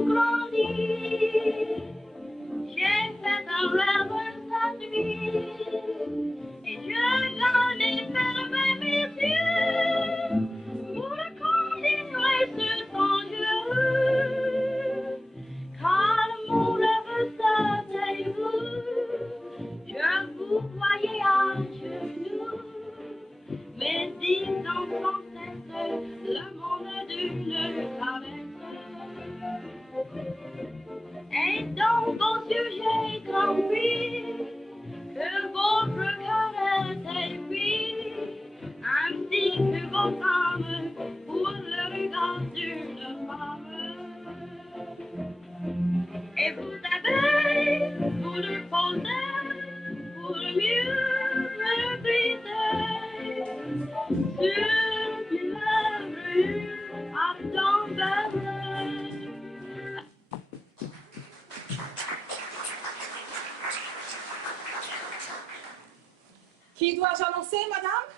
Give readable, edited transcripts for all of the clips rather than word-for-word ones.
pour grandir. J'ai fait un rêve cette nuit et je garde fermé mes yeux pour continuer ce temps heureux. Car mon rêve c'était vous, je vous voyais à genoux, mais disant sans cesse le monde d'une traverse. Et dans vos yeux j'ai compris que votre cœur était pris, ainsi que votre âme pour le regard d'une femme. Et vous avez voulu poser pour mieux me briser sur une rue à tomber. Qui dois-je annoncer, madame?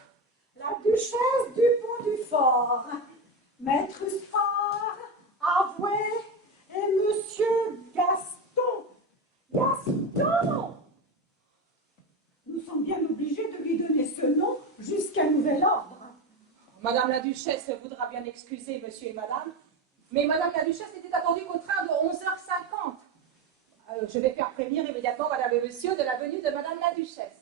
La duchesse du Pont-du-Fort, maître Spar, Avoué et monsieur Gaston. Gaston! Nous sommes bien obligés de lui donner ce nom jusqu'à nouvel ordre. Madame la duchesse voudra bien excuser monsieur et madame, mais madame la duchesse était attendue au train de 11h50. Je vais faire prévenir immédiatement madame et monsieur de la venue de madame la duchesse.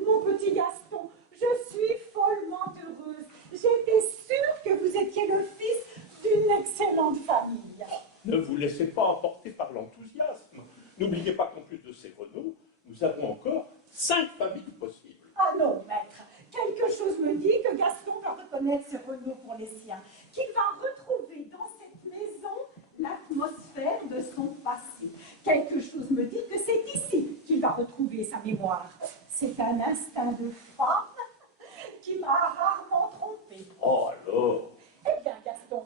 Mon petit Gaston, je suis follement heureuse. J'étais sûre que vous étiez le fils d'une excellente famille. Ne vous laissez pas emporter par l'enthousiasme. N'oubliez pas qu'en plus de ces Renaud, nous avons encore 5 familles possibles. Ah non, maître, quelque chose me dit que Gaston va reconnaître ce Renaud pour les siens, qu'il va retrouver dans cette maison l'atmosphère de son passé. Quelque chose me dit que c'est ici qu'il va retrouver sa mémoire. C'est un instinct de femme qui m'a rarement trompée. Oh alors! Eh bien, Gaston,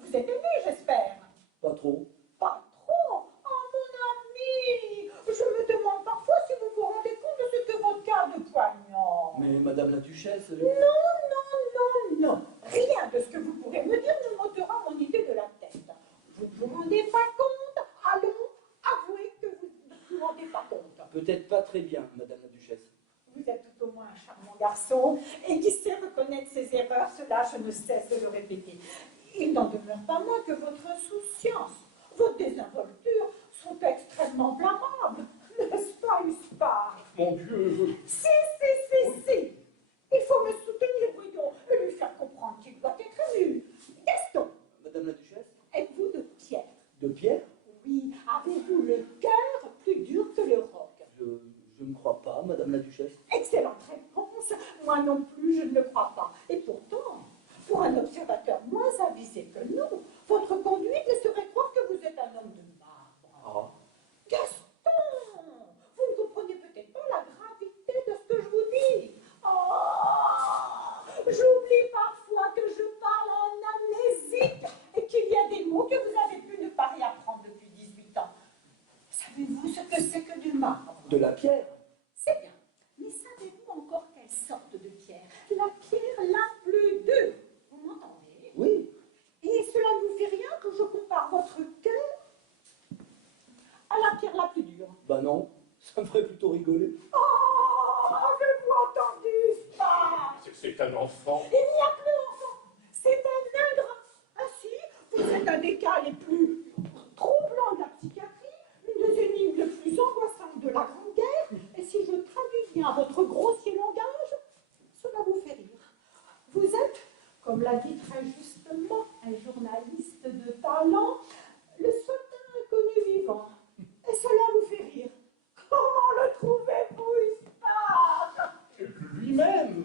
vous êtes aimé, j'espère. Pas trop. Pas trop. Oh, mon ami, je me demande parfois si vous vous rendez compte de ce que votre cœur de poignant. Mais madame la duchesse... Non. Rien de ce que vous pourrez me dire ne m'ôtera mon idée de la tête. Vous ne vous rendez pas compte? Allons, avouez que vous ne vous rendez pas compte. Peut-être pas très bien, madame la duchesse. Vous êtes tout au moins un charmant garçon, et qui sait reconnaître ses erreurs, cela je ne cesse de le répéter. Il n'en demeure pas moins que votre insouciance, votre désinvolture sont extrêmement blâmables, n'est-ce pas, Uspar? Mon Dieu! Si. Il faut me soutenir, voyons, et lui faire comprendre qu'il doit être ému. Gaston, Madame la duchesse? êtes-vous de pierre? De pierre? Oui, avez-vous le cœur plus dur que le roc? Je ne crois pas, madame la duchesse. Excellente réponse. Moi non plus, je ne le crois pas. Et pourtant, pour un observateur moins avisé que nous, votre conduite laisserait croire que vous êtes un homme de marbre. Ah. Gaston, vous ne comprenez peut-être pas la gravité de ce que je vous dis. Oh, j'oublie parfois que je parle en amnésique et qu'il y a des mots que vous avez pu ne pas réapprendre depuis 18 ans. Savez-vous ce que c'est que du marbre? De la pierre? C'est bien. Mais savez-vous encore quelle sorte de pierre? La pierre la plus dure. Vous m'entendez? Oui. Et cela ne vous fait rien que je compare votre cœur à la pierre la plus dure? Bah non, ça me ferait plutôt rigoler. Oh, avez-vous entendu ça? C'est un enfant. Il n'y a plus d'enfant. C'est un ingrat. Ainsi, vous êtes un des cas les plus troublants de la psychiatrie, une des énigmes les plus angoissantes de la Grande Guerre. Et si je traduis bien votre grossier langage, cela vous fait rire. Vous êtes, comme l'a dit très justement un journaliste de talent, le sotin inconnu vivant. Et cela vous fait rire. Comment le trouvez-vous, Uspar? Lui-même,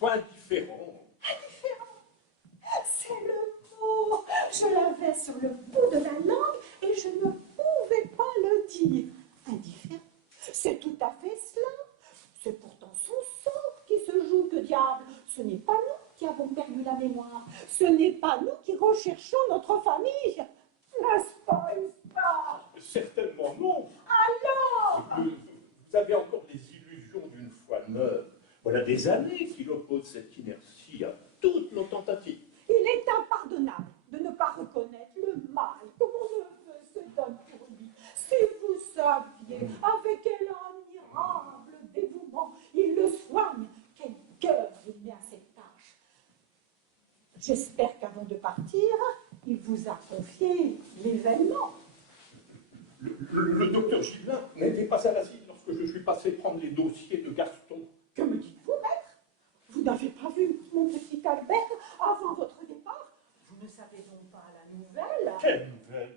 indifférent. Indifférent. C'est le mot. Je l'avais sur le bout de la langue et je ne pouvais pas le dire. Indifférent. C'est tout à fait cela. C'est pourtant son sort qui se joue, que diable. Ce n'est pas nous qui avons perdu la mémoire. Ce n'est pas nous qui recherchons notre famille. N'est-ce pas, Uspar? Certainement non. Alors? Vous avez encore les illusions d'une foi neuve. des années qu'il oppose cette inertie à toutes nos tentatives. Il est impardonnable de ne pas reconnaître le mal que mon neveu se donne pour lui. Si vous saviez avec quel admirable dévouement il le soigne, quel cœur il met à cette tâche. J'espère qu'avant de partir, il vous a confié l'événement. Le docteur Gibelin n'était pas à l'asile lorsque je suis passé prendre les dossiers de Gaston. Que me dites-vous, maître? Vous n'avez pas vu mon petit Albert avant votre départ? Vous ne savez donc pas la nouvelle? Quelle nouvelle!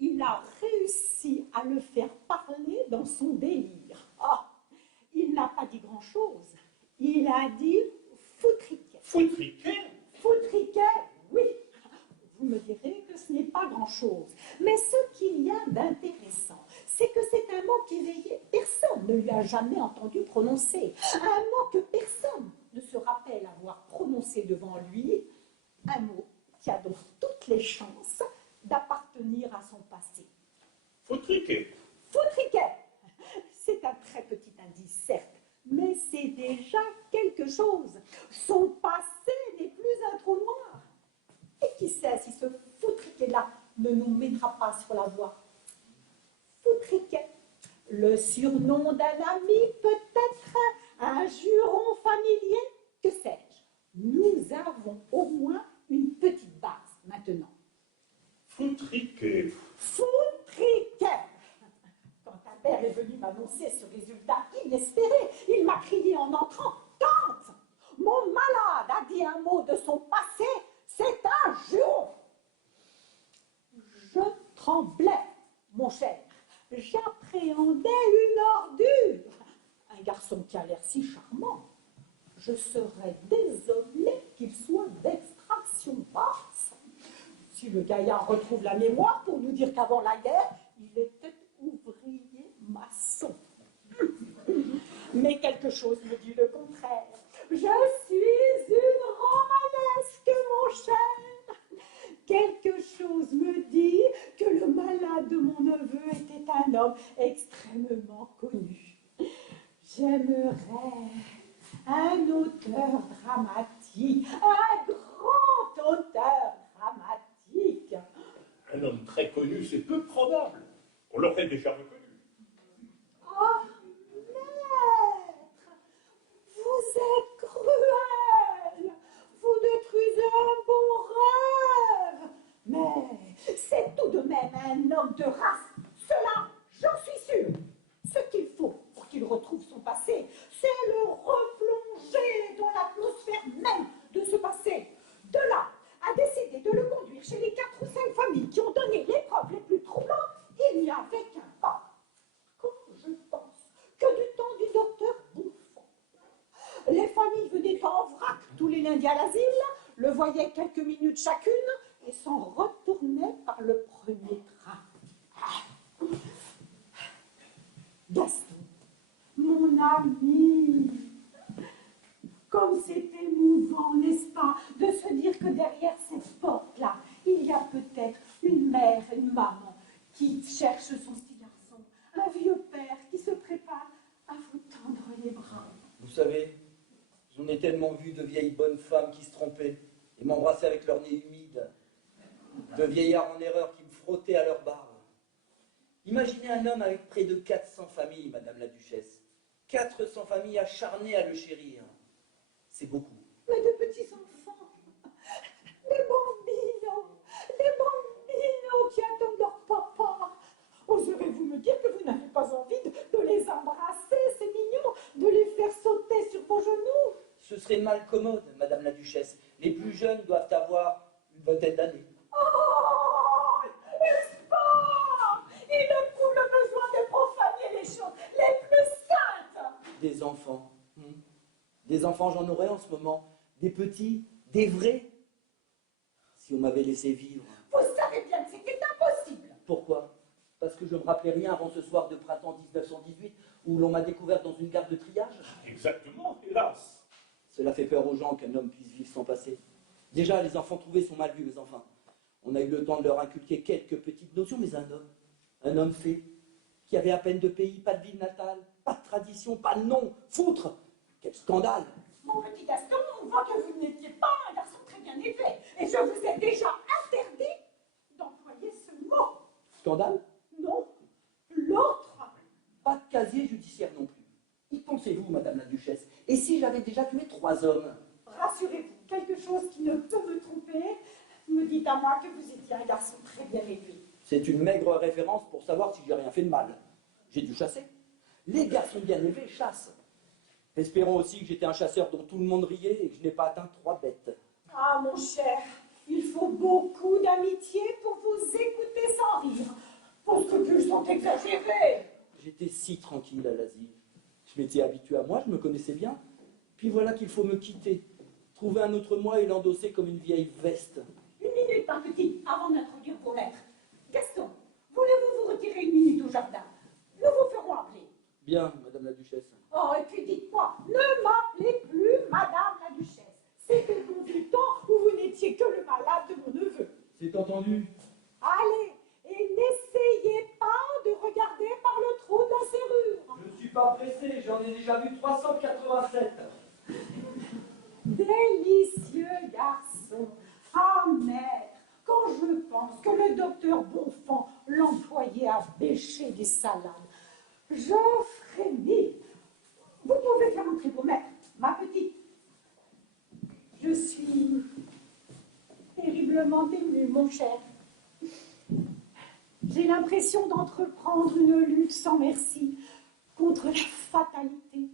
Il a réussi à le faire parler dans son délire. Ah, il n'a pas dit grand-chose. Il a dit foutriquet. Foutriquet? Foutriquet, oui. Vous me direz que ce n'est pas grand-chose. Mais ce qu'il y a d'intéressant, c'est que c'est un mot qu'éveillé personne ne lui a jamais entendu prononcer. Un mot que personne ne se rappelle avoir prononcé devant lui. Un mot qui a donc toutes les chances d'appartenir à son passé. Foutriquet. Foutriquet, c'est un très petit indice, certes, mais c'est déjà quelque chose. Son passé n'est plus un trou noir. Et qui sait si ce Foutriquet-là ne nous mettra pas sur la voie. Foutriquet, le surnom d'un ami, peut-être un juron familier, que sais-je. Nous avons au moins une petite base maintenant. Foutriquet. Foutriquet. Quand Albert est venu m'annoncer ce résultat inespéré, il m'a crié en entrant: Tante, mon malade a dit un mot de son passé, c'est un juron. Je tremblais, mon cher. J'appréhendais une ordure. Un garçon qui a l'air si charmant. Je serais désolée qu'il soit d'extraction basse. Si le gaillard retrouve la mémoire pour nous dire qu'avant la guerre, il était ouvrier maçon. Mais quelque chose me dit le contraire. Je suis une romanesque, mon cher. Quelque chose me dit que le malade de mon neveu était un homme extrêmement connu. J'aimerais un auteur dramatique, un grand auteur dramatique. Un homme très connu, c'est peu probable. On l'aurait déjà reconnu. Oh, maître, vous êtes cruel. Vous détruisez un beau rêve. Mais c'est tout de même un homme de race. Cela, j'en suis sûre. Ce qu'il faut pour qu'il retrouve son passé, c'est le replonger dans l'atmosphère même de ce passé. De là à décider de le conduire chez les 4 ou 5 familles qui ont donné les preuves les plus troublantes, il n'y avait qu'un pas. Quand je pense que du temps du docteur Bouffon, les familles venaient en vrac tous les lundis à l'asile, le voyaient quelques minutes chacune et s'en retournaient par le premier train. Gaston, mon ami, comme c'est émouvant, n'est-ce pas, de se dire que derrière cette porte-là, il y a peut-être une mère, une maman qui cherche son petit garçon, un vieux père qui se prépare à vous tendre les bras. Vous savez, j'en ai tellement vu de vieilles bonnes femmes qui se trompaient et m'embrassaient avec leur nez humide, de vieillards en erreur qui me frottaient à leur barbe. Imaginez un homme avec près de 400 familles, Madame la Duchesse. 400 familles acharnées à le chérir. C'est beaucoup. Mais de petits-enfants, les bambinos qui attendent leur papa. Oserez-vous me dire que vous n'avez pas envie de les embrasser, c'est mignon, de les faire sauter sur vos genoux? Ce serait mal commode, Madame la Duchesse. Les plus jeunes doivent avoir une vingtaine d'années. Oh, n'est-ce pas? Il éprouve le besoin de profaner les choses les plus saintes. Des enfants. Des enfants, j'en aurais en ce moment. Des petits, des vrais. Si on m'avait laissé vivre. Vous savez bien que c'était impossible. Pourquoi? Parce que je ne me rappelais rien avant ce soir de printemps 1918 où l'on m'a découvert dans une gare de triage. Exactement, hélas. Cela fait peur aux gens qu'un homme puisse vivre sans passé. Déjà, les enfants trouvés sont mal vus, mes enfants. On a eu le temps de leur inculquer quelques petites notions, mais un homme fait, qui avait à peine de pays, pas de ville natale, pas de tradition, pas de nom, foutre, Quel scandale! Mon petit Gaston, on voit que vous n'étiez pas un garçon très bien élevé. Et je vous ai déjà interdit d'employer ce mot. Scandale? Non, l'autre. Pas de casier judiciaire non plus. Y pensez-vous, Madame la Duchesse? Et si j'avais déjà tué 3 hommes? Rassurez-vous, quelque chose qui ne peut me tromper me dit à moi que vous étiez un garçon très bien élevé. C'est une maigre référence pour savoir si j'ai rien fait de mal. J'ai dû chasser. Les garçons bien élevés chassent. Espérons aussi que j'étais un chasseur dont tout le monde riait et que je n'ai pas atteint 3 bêtes. Ah, mon cher, il faut beaucoup d'amitié pour vous écouter sans rire. Vos scrupules sont exagérés. J'étais si tranquille à l'asile. Je m'étais habitué à moi, je me connaissais bien. Puis voilà qu'il faut me quitter. Trouver un autre moi et l'endosser comme une vieille veste. Une minute, un petit, avant d'introduire vos maîtres. Gaston, voulez-vous vous retirer une minute au jardin? Nous vous ferons appeler. Bien, Madame la Duchesse. Oh, et puis dites-moi, ne m'appelez plus Madame la Duchesse. C'était le bon du temps où vous n'étiez que le malade de mon neveu. C'est entendu. Allez, et n'essayez pas de regarder par le trou de la serrure. Je ne suis pas pressé, j'en ai déjà vu 387. Délicieux garçon. Ah, mère, quand je pense que le docteur Bonfant l'employait à bêcher des salades, je frémis. Vous pouvez faire entrer vos maîtres, ma petite. Je suis terriblement émue, mon cher. J'ai l'impression d'entreprendre une lutte sans merci contre la fatalité,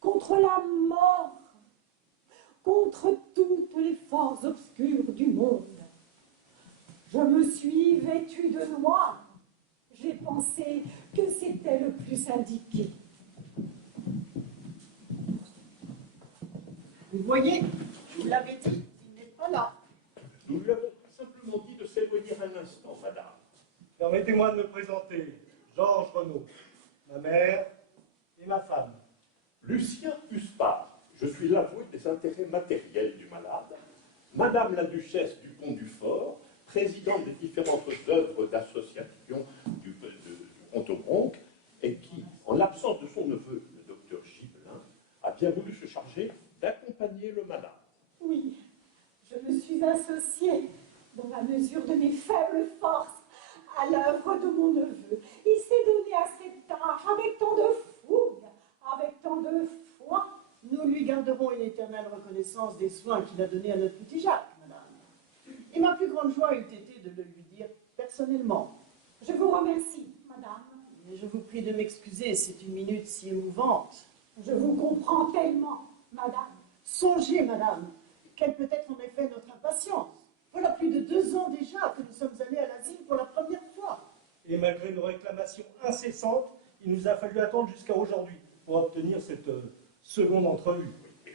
contre la mort, contre toutes les forces obscures du monde. Je me suis vêtue de noir. J'ai pensé que c'était le plus indiqué. Vous voyez, je vous l'avais dit, il n'est pas là. Nous lui avons simplement dit de s'éloigner un instant, madame. Permettez-moi de me présenter. Georges Renaud, ma mère et ma femme. Lucien Huspard, je suis l'avoué des intérêts matériels du malade. Madame la Duchesse du Pont-du-Fort, présidente des différentes œuvres d'association du Pont-au-Bronx, et qui, en l'absence de son neveu, le docteur Gibelin, a bien voulu se charger d'accompagner le malade. Oui, je me suis associée, dans la mesure de mes faibles forces, à l'œuvre de mon neveu. Il s'est donné à cet art avec tant de fougue, avec tant de foi. Nous lui garderons une éternelle reconnaissance des soins qu'il a donnés à notre petit Jacques, madame. Et ma plus grande joie eût été de le lui dire personnellement. Je vous remercie, madame. Mais je vous prie de m'excuser, c'est une minute si émouvante. Je vous comprends tellement, madame. Songez, madame, quelle peut être en effet notre impatience. Voilà plus de 2 ans déjà que nous sommes allés à l'asile pour la première fois. Et malgré nos réclamations incessantes, il nous a fallu attendre jusqu'à aujourd'hui pour obtenir cette seconde entrevue.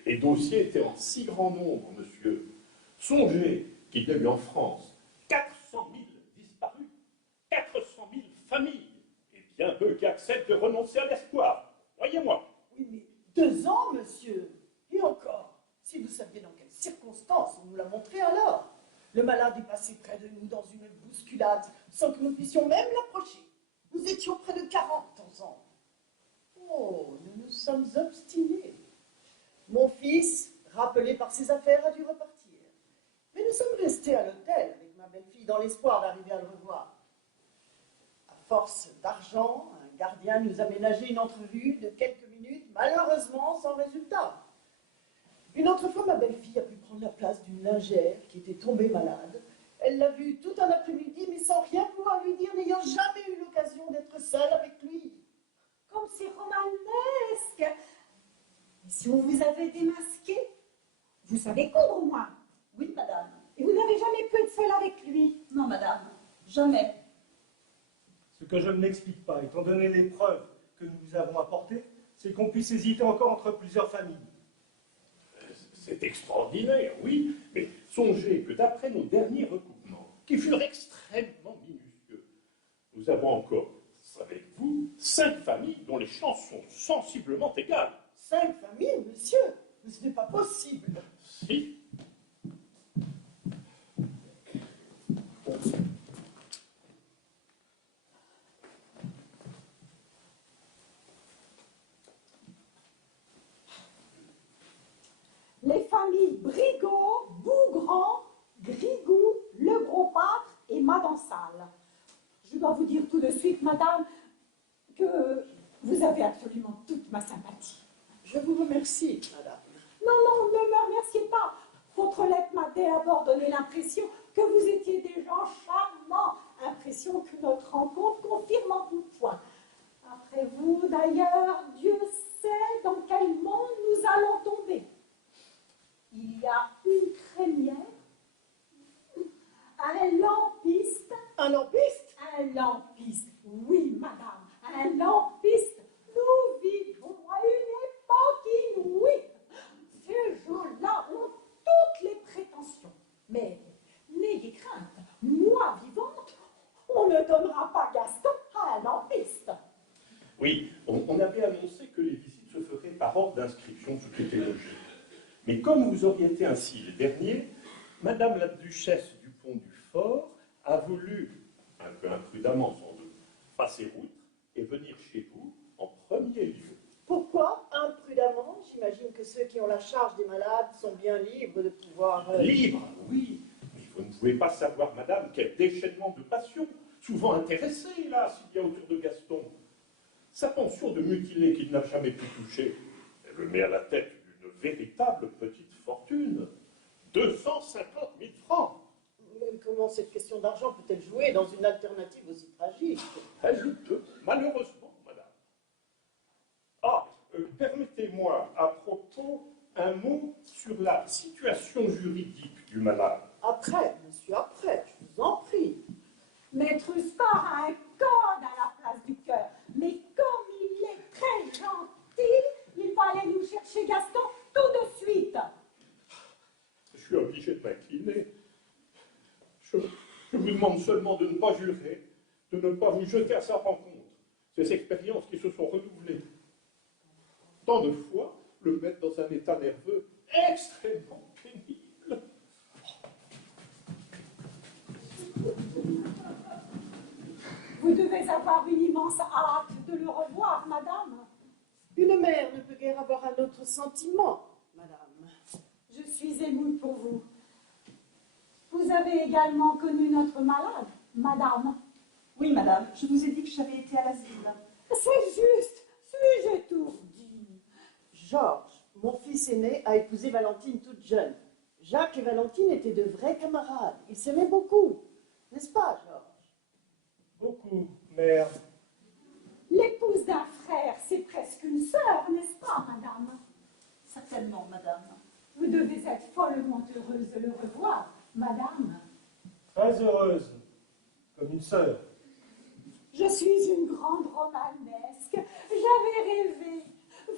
Les dossiers étaient en si grand nombre, monsieur. Songez qu'il y a eu en France 400 000 disparus, 400 000 familles, et bien peu qui acceptent de renoncer à l'espoir. Croyez-moi. Oui, mais 2 ans, monsieur. Et encore, si vous saviez dans quelles circonstances on nous l'a montré alors. Le malade est passé près de nous dans une bousculade, sans que nous puissions même l'approcher. Nous étions près de 40 ans. Oh, nous nous sommes obstinés. Mon fils, rappelé par ses affaires, a dû repartir. Mais nous sommes restés à l'hôtel avec ma belle-fille dans l'espoir d'arriver à le revoir. À force d'argent, un gardien nous a ménagé une entrevue de quelques minutes, malheureusement sans résultat. Une autre fois, ma belle-fille a pu prendre la place d'une lingère qui était tombée malade. Elle l'a vu tout un après-midi, mais sans rien pouvoir lui dire, n'ayant jamais eu l'occasion d'être seule avec lui. Comme c'est romanesque. Et si on vous avait démasqué, vous savez coudre au moins. Oui, madame. Et vous n'avez jamais pu être seule avec lui. Non, madame, jamais. Ce que je ne m'explique pas, étant donné les preuves que nous vous avons apportées, c'est qu'on puisse hésiter encore entre plusieurs familles. C'est extraordinaire, oui, mais songez que d'après nos derniers recoupements, qui furent extrêmement minutieux, nous avons encore, savez-vous, 5 familles dont les chances sont sensiblement égales. 5 familles, monsieur? Mais ce n'est pas possible. Si. dois vous dire tout de suite, madame, que vous avez absolument toute ma sympathie. Je vous remercie, madame. Non, non, ne me remerciez pas. Votre lettre m'a dès l'abord donné l'impression que vous étiez des gens charmants. Impression que notre rencontre confirme en tout point. Après vous, d'ailleurs, Dieu sait dans quel monde nous allons tomber. Il y a une crémière, un lampiste. Un lampiste? Un lampiste, oui, madame, un lampiste. Nous vivons à une époque inouïe. Ces gens-là ont toutes les prétentions. Mais n'ayez crainte, moi vivante, on ne donnera pas Gaston à un lampiste. Oui, on avait annoncé que les visites se feraient par ordre d'inscription, ce qui était logique. Mais comme vous auriez été ainsi les derniers, Madame la Duchesse du Pont du Fort a voulu, un peu imprudemment sans doute, passer outre et venir chez vous en premier lieu. Pourquoi imprudemment? J'imagine que ceux qui ont la charge des malades sont bien libres de pouvoir... Libre, oui, mais vous ne pouvez pas savoir, Madame, quel déchaînement de passion, souvent intéressé, là, s'il y a autour de Gaston. Sa pension de mutilé qu'il n'a jamais pu toucher, elle le met à la tête d'une véritable petite fortune. 250 000 francs. Mais comment cette question d'argent peut-elle jouer dans une alternative aussi tragique? Elle peut, malheureusement, Madame. Ah, permettez-moi à propos un mot sur la situation juridique du malade. Après, monsieur, après, je vous en prie. Maître Sport a un code à la place du cœur. Mais comme il est très gentil, il va aller nous chercher Gaston tout de suite. Je suis obligé de m'incliner. Je vous demande seulement de ne pas jurer, de ne pas vous jeter à sa rencontre. Ces expériences qui se sont renouvelées. Tant de fois, le mettre dans un état nerveux extrêmement pénible. Vous devez avoir une immense hâte de le revoir, madame. Une mère ne peut guère avoir un autre sentiment, madame. Je suis émue pour vous. Vous avez également connu notre malade, madame. Oui, madame, je vous ai dit que j'avais été à l'asile. C'est juste, suis-je étourdie? Georges, mon fils aîné, a épousé Valentine toute jeune. Jacques et Valentine étaient de vrais camarades. Ils s'aimaient beaucoup. N'est-ce pas, Georges? Beaucoup, mère. L'épouse d'un frère, c'est presque une sœur, n'est-ce pas, madame? Certainement, madame. Vous devez être follement heureuse de le revoir, madame. Très heureuse, comme une sœur. Je suis une grande romanesque. J'avais rêvé,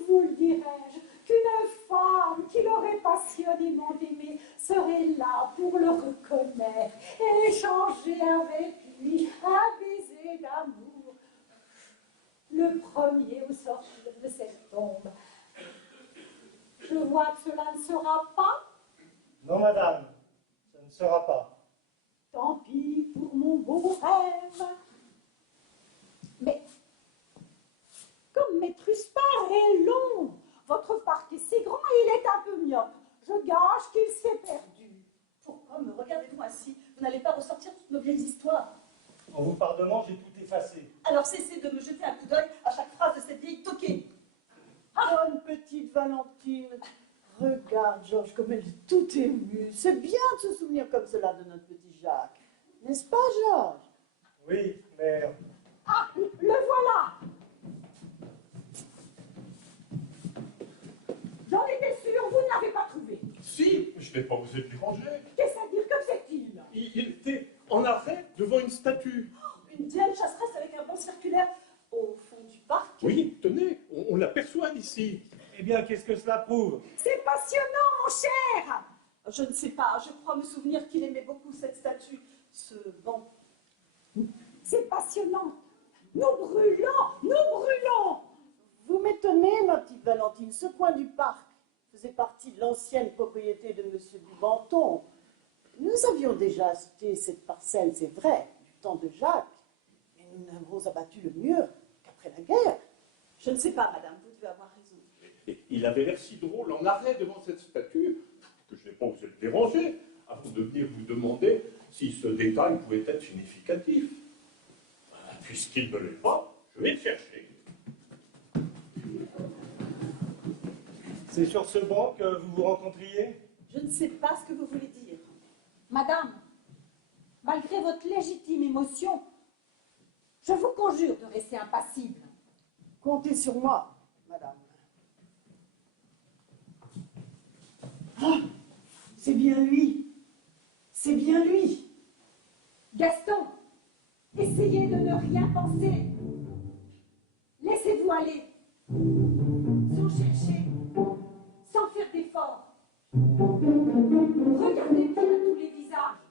vous le dirais-je, qu'une femme qui l'aurait passionnément aimé serait là pour le reconnaître et échanger avec lui un baiser d'amour. Le premier au sortir de cette tombe. Je vois que cela ne sera pas. Non, madame, ça ne sera pas. Tant pis pour mon beau rêve. Mais, comme Maître Sport est long, votre parc est si grand et il est un peu myope. Je gage qu'il s'est perdu. Pourquoi me regardez-vous ainsi? Vous n'allez pas ressortir toutes nos vieilles histoires. En vous pardonnant, j'ai tout effacé. Alors cessez de me jeter un coup d'œil à chaque phrase de cette vieille toquée. Bonne petite Valentine. Regarde, Georges, comme elle est toute émue. C'est bien de se souvenir comme cela de notre petit Jacques. N'est-ce pas, Georges? Oui, mère. Ah, le voilà. J'en étais sûre, vous ne l'avez pas trouvé. Si, je n'ai pas osé le déranger. Qu'est-ce à dire? Que fait-il? Il était en arrêt devant une statue. Une vieille chasseresse avec un bon circulaire au fond du parc. Oui, tenez, on l'aperçoit d'ici. Eh bien, qu'est-ce que cela prouve? C'est passionnant, mon cher. Je ne sais pas, je crois me souvenir qu'il aimait beaucoup cette statue, ce banc. C'est passionnant. Nous brûlons, nous brûlons. Vous m'étonnez, ma petite Valentine. Ce coin du parc faisait partie de l'ancienne propriété de monsieur Dubanton. Nous avions déjà acheté cette parcelle, c'est vrai, du temps de Jacques, mais nous n'avons abattu le mur qu'après la guerre. Je ne sais pas, madame, vous devez avoir raison. Et il avait l'air si drôle en arrêt devant cette statue que je n'ai pas osé le déranger avant de venir vous demander si ce détail pouvait être significatif. Puisqu'il ne l'est pas, je vais le chercher. C'est sur ce banc que vous vous rencontriez? Je ne sais pas ce que vous voulez dire. Madame, malgré votre légitime émotion, je vous conjure de rester impassible. Comptez sur moi, madame. Ah, c'est bien lui. C'est bien lui. Gaston, essayez de ne rien penser. Laissez-vous aller, sans chercher, sans faire d'efforts. Regardez bien tous les visages.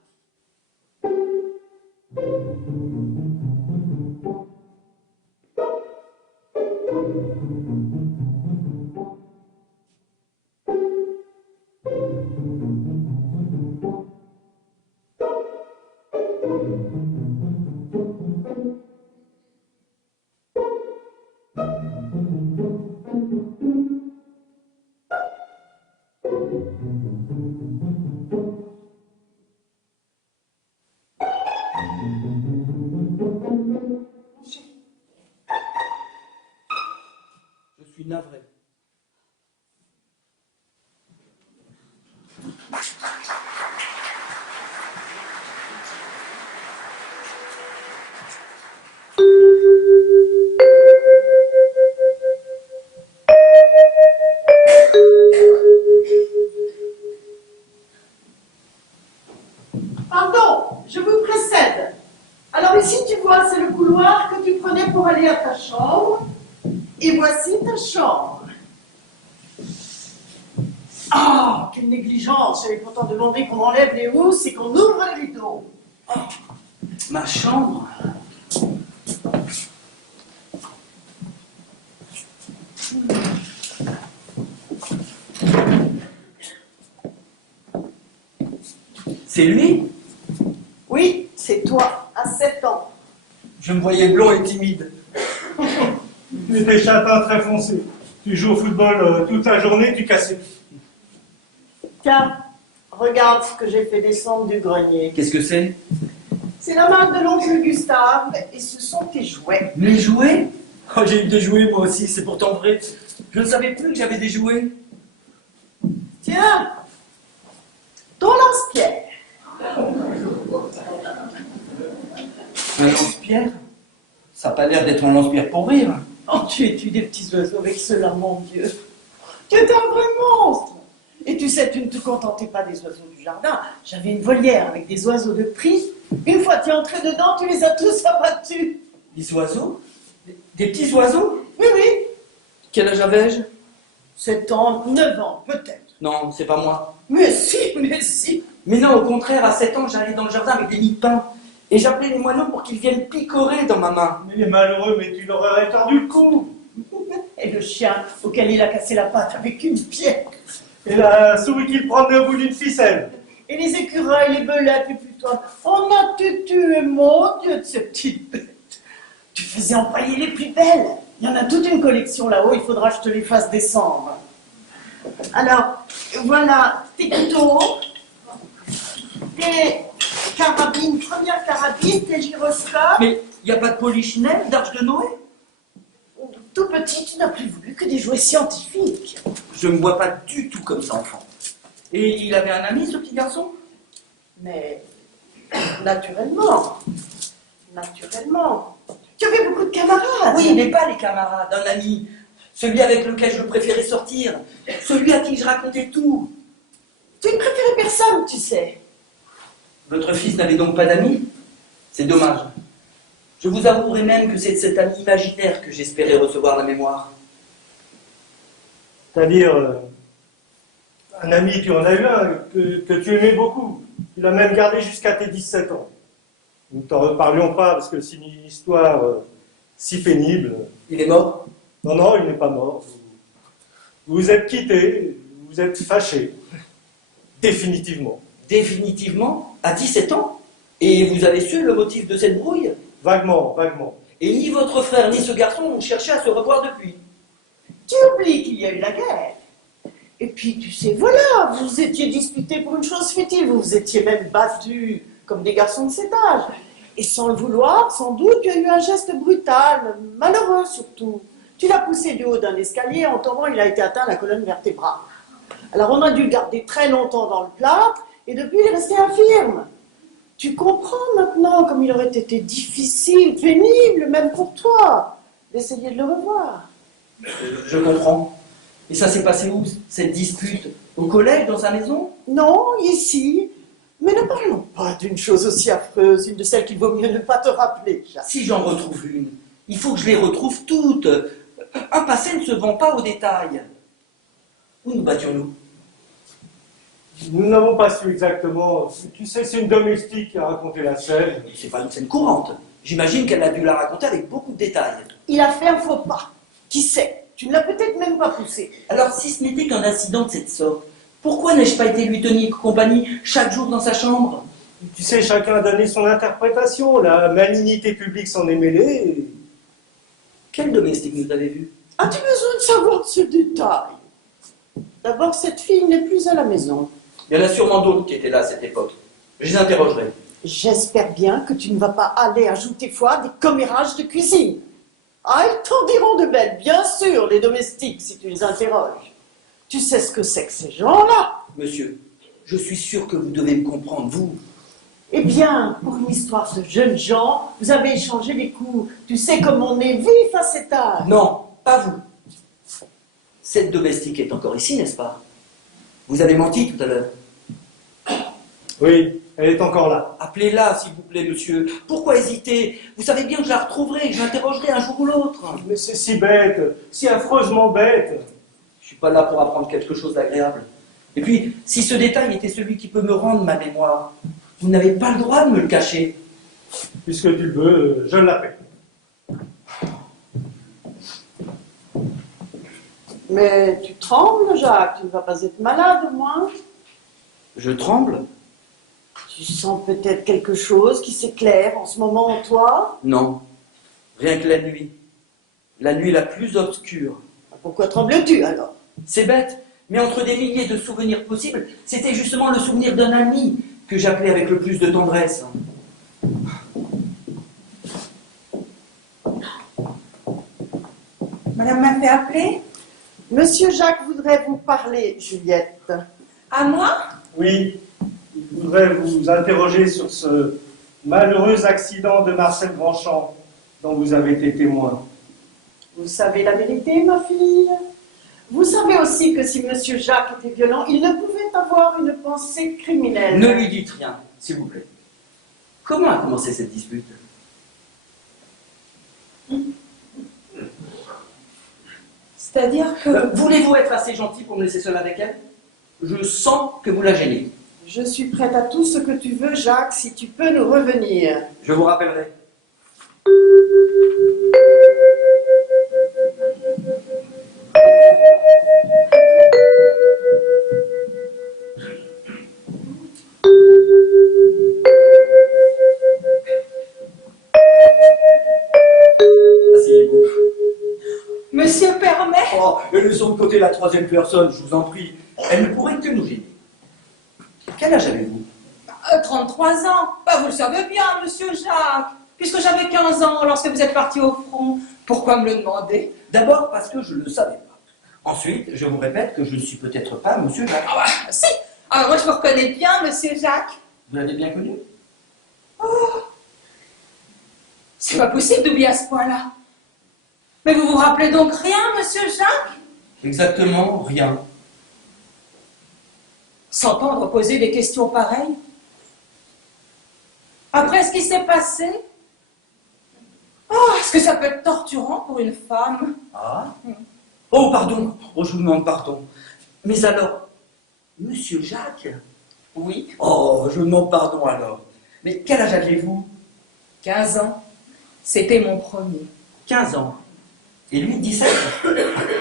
Je suis navré. Pardon, je vous précède. Alors ici, tu vois, c'est le couloir que tu prenais pour aller à ta chambre. Et voici ta chambre. Ah, quelle négligence! J'avais pourtant demandé qu'on enlève les housses et qu'on ouvre les rideaux. Oh, ma chambre. C'est lui? Oui, c'est toi, à 7 ans. Je me voyais blond et timide. Tu étais châtain très foncé. Tu joues au football toute la journée, tu casses les pieds. Tiens, regarde ce que j'ai fait descendre du grenier. Qu'est-ce que c'est? C'est la main de l'oncle Gustave et ce sont tes jouets. Mes jouets? Oh, j'ai eu des jouets moi aussi, c'est pourtant vrai. Je ne savais plus que j'avais des jouets. Tiens, ton lance-pierre. Un lance-pierre? Ça n'a pas l'air d'être un lance-pierre pour rire. Oh, tu tues des petits oiseaux avec cela, mon Dieu. Tu es un vrai monstre. Et tu sais, tu ne te contentais pas des oiseaux du jardin. J'avais une volière avec des oiseaux de prix. Une fois tu es entré dedans, tu les as tous abattus. Des oiseaux? Des petits oiseaux? Oui, oui. Quel âge avais-je? 7 ans, 9 ans, peut-être. Non, c'est pas moi. Mais si, mais si. Mais non, au contraire, à 7 ans, j'allais dans le jardin avec des nids de pain. Et j'appelais les moineaux pour qu'ils viennent picorer dans ma main. Mais les malheureux, mais tu leur aurais tordu le cou. Et le chien auquel il a cassé la patte avec une pierre. Et la souris qui le prenait au bout d'une ficelle. Et les écureuils, les belettes, et puis toi. On a tué, mon Dieu, de ces petites bêtes. Tu faisais empailler les plus belles. Il y en a toute une collection là-haut, il faudra que je te les fasse descendre. Alors, voilà tes couteaux, tes carabines, première carabine, tes gyroscopes. Mais il n'y a pas de polichinelle, d'arche de Noé? Tout petit, tu n'as plus voulu que des jouets scientifiques. Je me vois pas du tout comme ça, enfant. Et il avait un ami, ce petit garçon? Mais, naturellement. Naturellement. Tu avais beaucoup de camarades. Oui, mais pas les camarades, un ami. Celui avec lequel je préférais sortir. Celui à qui je racontais tout. Tu ne préférais personne, tu sais. Votre fils n'avait donc pas d'amis? C'est dommage. Je vous avouerai même que c'est de cet ami imaginaire que j'espérais recevoir la mémoire. C'est-à-dire, un ami, tu en as eu un que tu aimais beaucoup. Tu l'as même gardé jusqu'à tes 17 ans. Nous ne t'en reparlions pas parce que c'est une histoire si pénible. Il est mort? Non, non, il n'est pas mort. Vous vous êtes quittés, vous vous êtes fâchés. Définitivement. Définitivement? À 17 ans? Et vous avez su le motif de cette brouille? Vaguement, vaguement. Et ni votre frère ni ce garçon ont cherché à se revoir depuis. Tu oublies qu'il y a eu la guerre. Et puis, tu sais, voilà, vous vous étiez disputés pour une chose futile, vous vous étiez même battus comme des garçons de cet âge. Et sans le vouloir, sans doute, tu as eu un geste brutal, malheureux surtout. Tu l'as poussé du haut d'un escalier, en tombant, il a été atteint à la colonne vertébrale. Alors on a dû le garder très longtemps dans le plâtre, et depuis il est resté infirme. Tu comprends maintenant comme il aurait été difficile, pénible, même pour toi, d'essayer de le revoir. Je comprends. Et ça s'est passé où, cette dispute? Au collège, dans sa maison? Non, ici. Mais ne parlons pas d'une chose aussi affreuse, une de celles qu'il vaut mieux ne pas te rappeler, Jacques. Si j'en retrouve une, il faut que je les retrouve toutes. Un passé ne se vend pas au détail. Où nous battions-nous? Nous n'avons pas su exactement. Tu sais, c'est une domestique qui a raconté la scène. C'est pas une scène courante. J'imagine qu'elle a dû la raconter avec beaucoup de détails. Il a fait un faux pas. Qui sait? Tu ne l'as peut-être même pas poussé. Alors, si ce n'était qu'un incident de cette sorte, pourquoi n'ai-je pas été lui tenir compagnie chaque jour dans sa chambre? Tu sais, chacun a donné son interprétation. La malignité publique s'en est mêlée. Quel domestique nous avait vu? As-tu besoin de savoir ce détail? D'abord, cette fille n'est plus à la maison. Il y en a sûrement d'autres qui étaient là à cette époque. Je les interrogerai. J'espère bien que tu ne vas pas aller ajouter foi des commérages de cuisine. Ah, ils t'en diront de belles, bien sûr, les domestiques, si tu les interroges. Tu sais ce que c'est que ces gens-là? Monsieur, je suis sûr que vous devez me comprendre, vous. Eh bien, pour une histoire de jeunes gens, vous avez échangé des coups. Tu sais comme on est vif à cet âge. Non, pas vous. Cette domestique est encore ici, n'est-ce pas? Vous avez menti tout à l'heure. Oui, elle est encore là. Appelez-la, s'il vous plaît, monsieur. Pourquoi hésiter? Vous savez bien que je la retrouverai, je l'interrogerai un jour ou l'autre. Mais c'est si bête, si affreusement bête. Je suis pas là pour apprendre quelque chose d'agréable. Et puis, si ce détail était celui qui peut me rendre ma mémoire, vous n'avez pas le droit de me le cacher. Puisque tu le veux, je l'appelle. Mais tu trembles, Jacques, tu ne vas pas être malade au moins. Je tremble? Tu sens peut-être quelque chose qui s'éclaire en ce moment en toi? Non, rien que la nuit. La nuit la plus obscure. Pourquoi trembles-tu alors? C'est bête, mais entre des milliers de souvenirs possibles, c'était justement le souvenir d'un ami que j'appelais avec le plus de tendresse. Madame m'a fait appeler? Monsieur Jacques voudrait vous parler, Juliette. À moi? Oui, je voudrais vous interroger sur ce malheureux accident de Marcel Grandchamp dont vous avez été témoin. Vous savez la vérité, ma fille? Vous savez aussi que si Monsieur Jacques était violent, il ne pouvait avoir une pensée criminelle. Ne lui dites rien, s'il vous plaît. Comment a commencé cette dispute? C'est-à-dire que... Voulez-vous être assez gentil pour me laisser seul avec elle? Je sens que vous la gênez. Je suis prête à tout ce que tu veux, Jacques, si tu peux nous revenir. Je vous rappellerai. Asseyez-vous. Monsieur permet? Oh, et laissons de côté la troisième personne, je vous en prie. Elle ne pourrait que nous gêner. Quel âge avez-vous? 33 ans. Bah, vous le savez bien, monsieur Jacques. Puisque j'avais 15 ans lorsque vous êtes parti au front. Pourquoi me le demander? D'abord parce que je ne le savais pas. Ensuite, je vous répète que je ne suis peut-être pas monsieur Jacques. Ah bah, si. Alors moi, je vous reconnais bien, monsieur Jacques. Vous l'avez bien connu? C'est pas possible d'oublier à ce point-là. Mais vous vous rappelez donc rien, monsieur Jacques? Exactement rien. S'entendre poser des questions pareilles? Après ce qui s'est passé? Oh, est-ce que ça peut être torturant pour une femme? Ah? Oh, pardon. Oh, je vous demande pardon. Mais alors, monsieur Jacques? Oui. Oh, je vous demande pardon alors. Mais quel âge aviez-vous? 15 ans. C'était mon premier. 15 ans. Et lui, 17.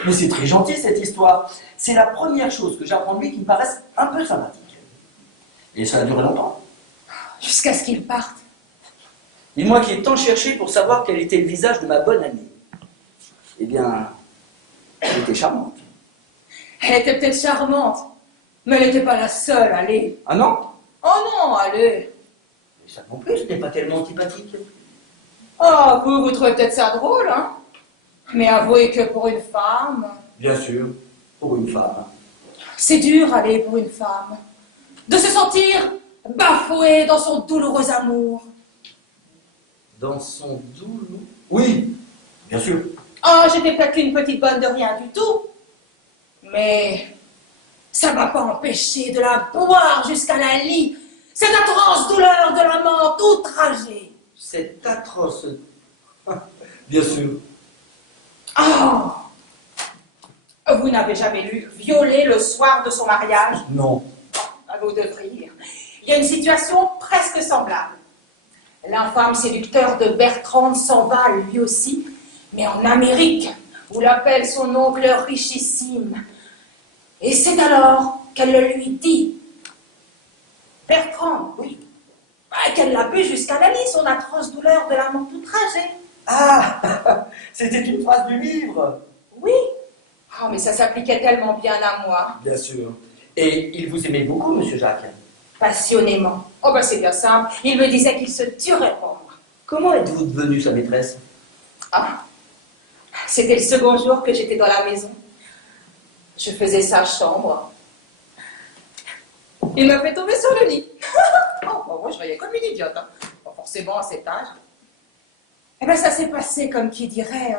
Mais c'est très gentil cette histoire. C'est la première chose que j'apprends de lui qui me paraisse un peu sympathique. Et ça a duré longtemps. Jusqu'à ce qu'il parte. Et moi qui ai tant cherché pour savoir quel était le visage de ma bonne amie. Eh bien, elle était charmante. Elle était peut-être charmante, mais elle n'était pas la seule, allez. Ah non? Oh non, allez. Ça non plus, ce n'est pas tellement antipathique. Oh, vous trouvez peut-être ça drôle, hein? Mais avouez que pour une femme, Bien sûr, pour une femme. c'est dur, aller pour une femme. De se sentir bafouée dans son douloureux amour. Dans son doulou. Oui, bien sûr. Oh, j'étais peut-être une petite bonne de rien du tout. Mais ça m'a pas empêché de la boire jusqu'à la lie. Cette atroce douleur de la mort outragée. C'est atroce. Bien sûr. Oh! Vous n'avez jamais lu Violer le soir de son mariage? Non. Vous devriez. Il y a une situation presque semblable. L'infâme séducteur de Bertrande s'en va, lui aussi, mais en Amérique, où l'appelle son oncle richissime. Et c'est alors qu'elle le lui dit. Bertrande, oui. Qu'elle l'a bu jusqu'à la lie, son atroce douleur de la mort outragée. Ah, c'était une phrase du livre. Oui. Oh, mais ça s'appliquait tellement bien à moi. Bien sûr. Et il vous aimait beaucoup, monsieur Jacques? Passionnément. Oh, ben c'est bien simple. Il me disait qu'il se tuerait pour moi. Comment êtes-vous devenue sa maîtresse? Ah, c'était le second jour que j'étais dans la maison. Je faisais sa chambre. Il m'a fait tomber sur le lit. Oh, bah, moi, je voyais comme une idiote. Hein. Bon, forcément, à cet âge. Eh bien, ça s'est passé, comme qui dirait,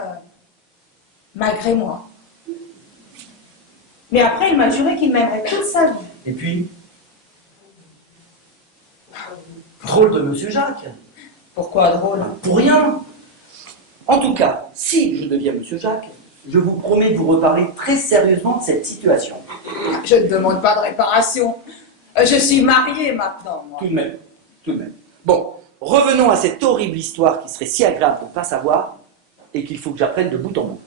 malgré moi. Mais après, il m'a juré qu'il m'aimerait toute sa vie. Et puis? Drôle de monsieur Jacques. Pourquoi drôle? Pour rien. En tout cas, si je deviens monsieur Jacques, je vous promets de vous reparler très sérieusement de cette situation. Je ne demande pas de réparation. Je suis mariée maintenant, moi. Tout de même, tout de même. Bon, revenons à cette horrible histoire qui serait si agréable de ne pas savoir et qu'il faut que j'apprenne de bout en bout.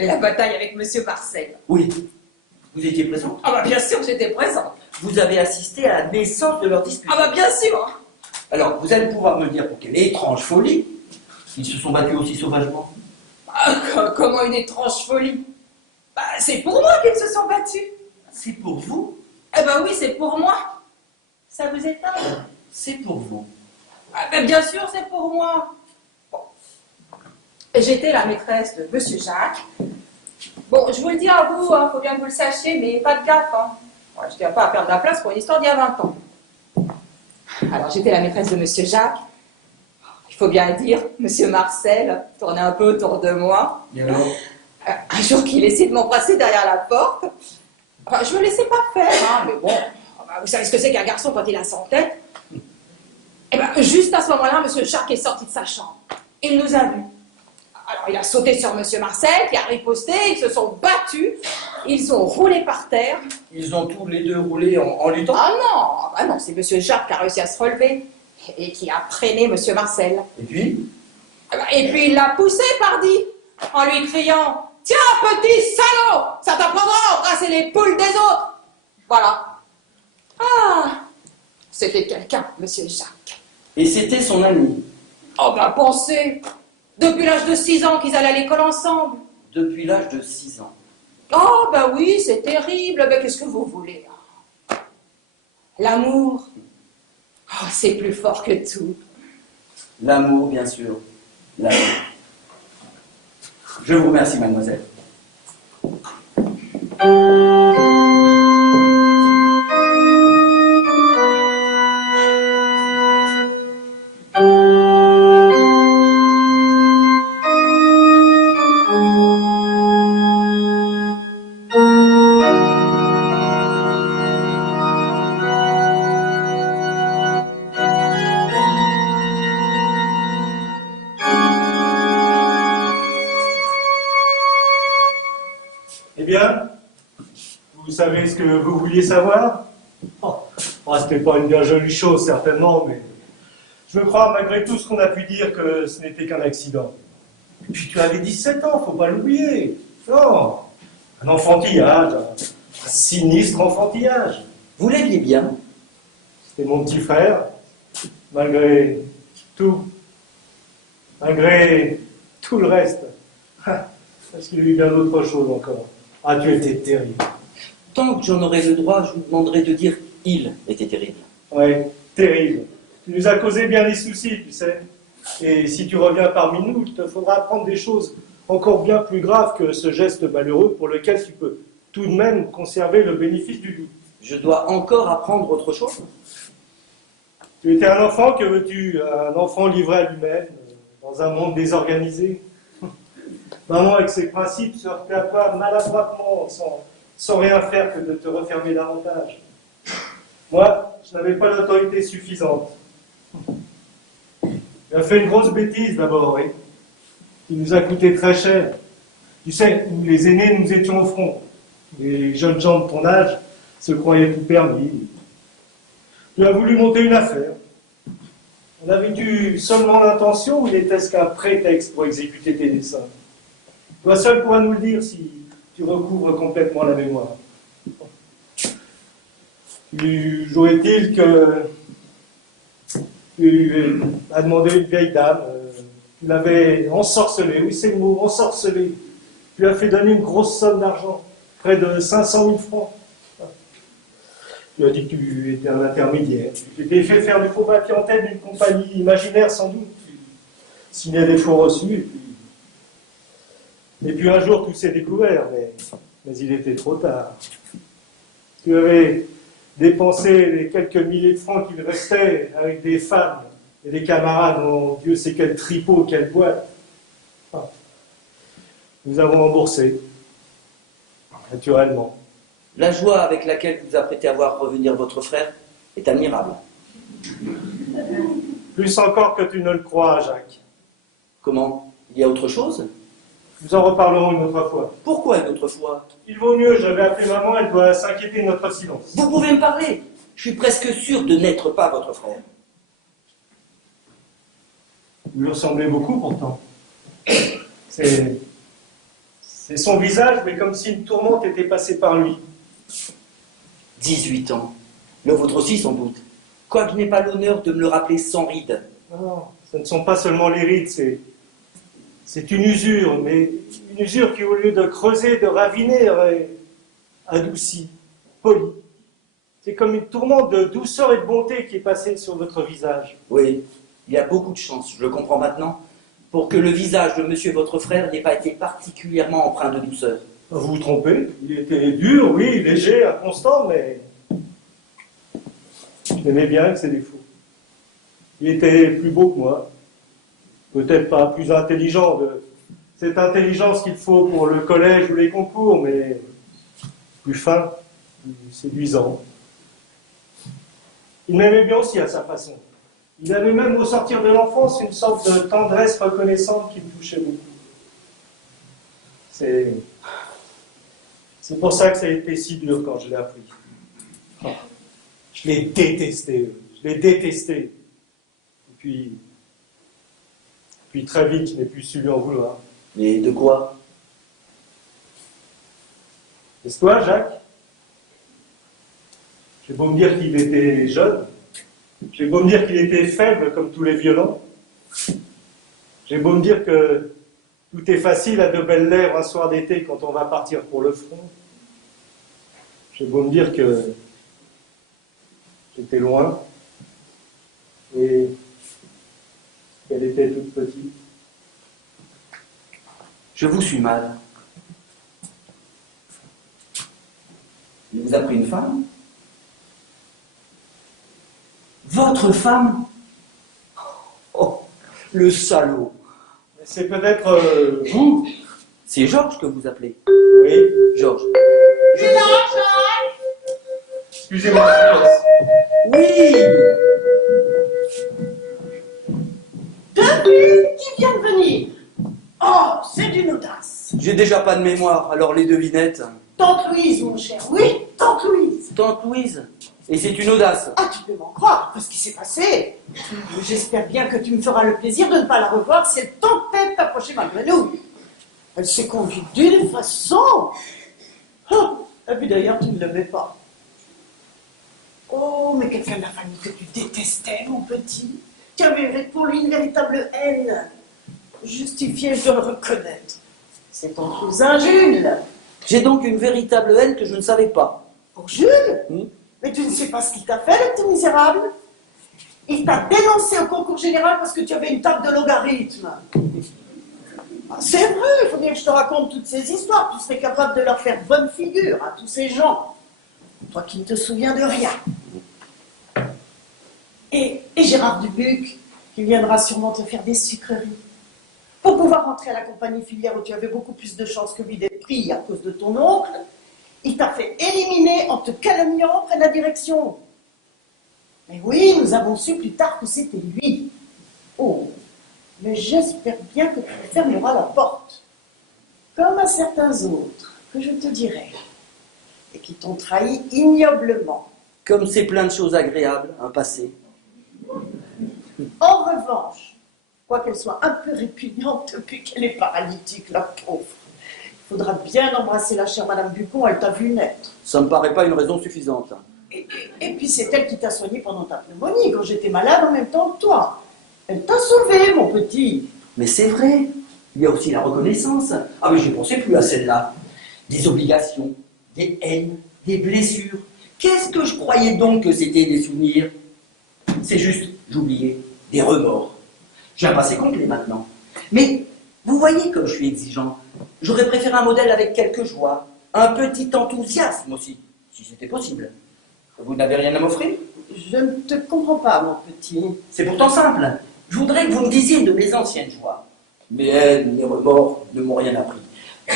La bataille avec monsieur Marcel. Oui, vous étiez présente? Ah bah bien sûr que j'étais présente. Vous avez assisté à la naissance de leur dispute. Ah bah bien sûr. Alors, vous allez pouvoir me dire pour quelle étrange folie ils se sont battus aussi sauvagement. Ah, comment une étrange folie. Bah, c'est pour moi qu'ils se sont battus. C'est pour vous? Eh ben oui, c'est pour moi. Ça vous étonne? C'est pour vous. Ah ben bien sûr, c'est pour moi. Bon. J'étais la maîtresse de monsieur Jacques. Bon, je vous le dis à vous, hein, faut bien que vous le sachiez, mais pas de gaffe. Hein. Ouais, je ne tiens pas à perdre la place pour une histoire d'il y a 20 ans. Alors, j'étais la maîtresse de monsieur Jacques. Il faut bien dire, monsieur Marcel tournait un peu autour de moi. Et alors? Un jour qu'il essayait de m'embrasser derrière la porte, enfin, je ne me laissais pas faire, hein, mais bon, vous savez ce que c'est qu'un garçon quand il a son tête. Et bien, juste à ce moment-là, monsieur Jacques est sorti de sa chambre. Il nous a vus. Alors, il a sauté sur monsieur Marcel, qui a riposté, ils se sont battus, ils ont roulé par terre. Ils ont tous les deux roulé en luttant? Ah non, c'est monsieur Jacques qui a réussi à se relever et qui a traîné monsieur Marcel. Et puis? Et puis il l'a poussé, pardi, en lui criant « Tiens, petit salaud, ça t'apprendra à embrasser les poules des autres !» Voilà. Ah, c'était quelqu'un, monsieur Jacques. Et c'était son ami? Oh ben pensez, depuis l'âge de 6 ans qu'ils allaient à l'école ensemble. Depuis l'âge de 6 ans. Oh ben oui, c'est terrible, ben qu'est-ce que vous voulez? L'amour, oh, c'est plus fort que tout. L'amour, bien sûr. L'amour. Je vous remercie, mademoiselle. Eh bien, vous savez ce que vous vouliez savoir? C'était pas une bien jolie chose, certainement, mais je me crois, malgré tout ce qu'on a pu dire, que ce n'était qu'un accident. Et puis tu avais 17 ans, faut pas l'oublier. Non, un enfantillage, un sinistre enfantillage. Vous l'aimiez bien? C'était mon petit frère, malgré tout le reste. Parce qu'il y a eu bien d'autres choses encore. Ah, tu étais terrible. Tant que j'en aurai le droit, je vous demanderai de dire « il était terrible ». Oui, terrible. Tu nous as causé bien des soucis, tu sais. Et si tu reviens parmi nous, il te faudra apprendre des choses encore bien plus graves que ce geste malheureux pour lequel tu peux tout de même conserver le bénéfice du doute. Je dois encore apprendre autre chose? Tu étais un enfant, que veux-tu? Un enfant livré à lui-même, dans un monde désorganisé. Maman, avec ses principes, se heurtait à toi maladroitement, sans rien faire que de te refermer davantage. Moi, je n'avais pas l'autorité suffisante. Tu as fait une grosse bêtise d'abord, oui, qui nous a coûté très cher. Tu sais, nous, les aînés, nous étions au front. Les jeunes gens de ton âge se croyaient tout permis. Tu as voulu monter une affaire. En avais-tu seulement l'intention ou n'était-ce qu'un prétexte pour exécuter tes desseins? Toi seul pourras nous le dire si tu recouvres complètement la mémoire. Jouait-il que tu as demandé une vieille dame, tu l'avais ensorcelée, oui c'est le mot, ensorcelée. Tu lui as fait donner une grosse somme d'argent, près de 500 000 francs. Tu as dit que tu étais un intermédiaire. Tu t'es fait faire du faux papier en tête d'une compagnie imaginaire sans doute. Tu signais des faux reçus. Et puis un jour tout s'est découvert, mais il était trop tard. Tu avais dépensé les quelques milliers de francs qu'il restait avec des femmes et des camarades dans Dieu sait quel tripot, quelle boîte. Ah. Nous avons remboursé, naturellement. La joie avec laquelle vous apprêtez à voir revenir votre frère est admirable. Plus encore que tu ne le crois, Jacques. Comment? Il y a autre chose? Nous en reparlerons une autre fois. Pourquoi une autre fois? Il vaut mieux, j'avais appelé maman, elle doit s'inquiéter de notre silence. Vous pouvez me parler. Je suis presque sûr de n'être pas votre frère. Vous lui ressemblez beaucoup pourtant. C'est son visage, mais comme si une tourmente était passée par lui. 18 ans. Le vôtre aussi sans doute. Quoique je n'ai pas l'honneur de me le rappeler sans rides. Non, ce ne sont pas seulement les rides, c'est une usure, mais une usure qui, au lieu de creuser, de raviner, aurait adouci, poli. C'est comme une tourmente de douceur et de bonté qui est passée sur votre visage. Oui, il y a beaucoup de chance, je le comprends maintenant, pour que le visage de monsieur votre frère n'ait pas été particulièrement empreint de douceur. Vous vous trompez, il était dur, oui, léger, inconstant, mais je l'aimais bien avec ses défauts. Il était plus beau que moi. Peut-être pas plus intelligent, de cette intelligence qu'il faut pour le collège ou les concours, mais plus fin, plus séduisant. Il m'aimait bien aussi à sa façon. Il avait même au sortir de l'enfance une sorte de tendresse reconnaissante qui me touchait beaucoup. C'est pour ça que ça a été si dur quand je l'ai appris. Oh, je l'ai détesté, je l'ai détesté. Et puis très vite, je n'ai plus su lui en vouloir. Et de quoi? Est-ce toi, Jacques? J'ai beau me dire qu'il était jeune, j'ai beau me dire qu'il était faible comme tous les violents, j'ai beau me dire que tout est facile à de belles lèvres un soir d'été quand on va partir pour le front, j'ai beau me dire que j'étais loin et qu'elle était toute petite. Je vous suis mal. Il vous a pris une femme? Votre femme? Oh, le salaud! C'est peut-être vous? C'est Georges que vous appelez? Oui. Georges. Excusez-moi. Oui! Depuis qui vient de venir. Oh, c'est d'une audace. J'ai déjà pas de mémoire, alors les devinettes. Tante Louise, mon cher. Oui, Tante Louise. Tante Louise. Et c'est une audace. Ah, tu peux m'en croire, parce qu'il s'est passé. J'espère bien que tu me feras le plaisir de ne pas la revoir si elle tentait d'approcher ma grenouille. Elle s'est conduite d'une façon. Oh, et puis d'ailleurs, tu ne l'aimais pas. Oh, mais quelqu'un de la famille que tu détestais, mon petit. Tu avais pour lui une véritable haine. Justifiée, je dois le reconnaître. C'est ton cousin Jules. J'ai donc une véritable haine que je ne savais pas. Pour Jules? Mais tu ne sais pas ce qu'il t'a fait, le petit misérable? Il t'a dénoncé au concours général parce que tu avais une table de logarithme. Ah, c'est vrai, il faut bien que je te raconte toutes ces histoires. Tu serais capable de leur faire bonne figure à tous ces gens. Toi qui ne te souviens de rien. Et Gérard Dubuc, qui viendra sûrement te faire des sucreries. Pour pouvoir rentrer à la compagnie filière où tu avais beaucoup plus de chances que lui d'être pris à cause de ton oncle, il t'a fait éliminer en te calomniant près de la direction. Mais oui, nous avons su plus tard que c'était lui. Oh, mais j'espère bien que tu fermeras la porte. Comme à certains autres, que je te dirai, et qui t'ont trahi ignoblement. Comme c'est plein de choses agréables, un passé. En revanche, quoiqu'elle soit un peu répugnante depuis qu'elle est paralytique, la pauvre, il faudra bien embrasser la chère Madame Bucon, elle t'a vu naître. Ça me paraît pas une raison suffisante. Et puis c'est elle qui t'a soigné pendant ta pneumonie, quand j'étais malade en même temps que toi. Elle t'a sauvé, mon petit. Mais c'est vrai, il y a aussi la reconnaissance. Ah mais j'y pensais plus à celle-là. Des obligations, des haines, des blessures. Qu'est-ce que je croyais donc que c'était des souvenirs? C'est juste, j'oubliais, des remords. J'ai un passé complet maintenant. Mais vous voyez comme je suis exigeant. J'aurais préféré un modèle avec quelques joies, un petit enthousiasme aussi, si c'était possible. Vous n'avez rien à m'offrir? Je ne te comprends pas, mon petit. C'est pourtant simple. Je voudrais que vous me disiez de mes anciennes joies. Mes haines, mes remords ne m'ont rien appris.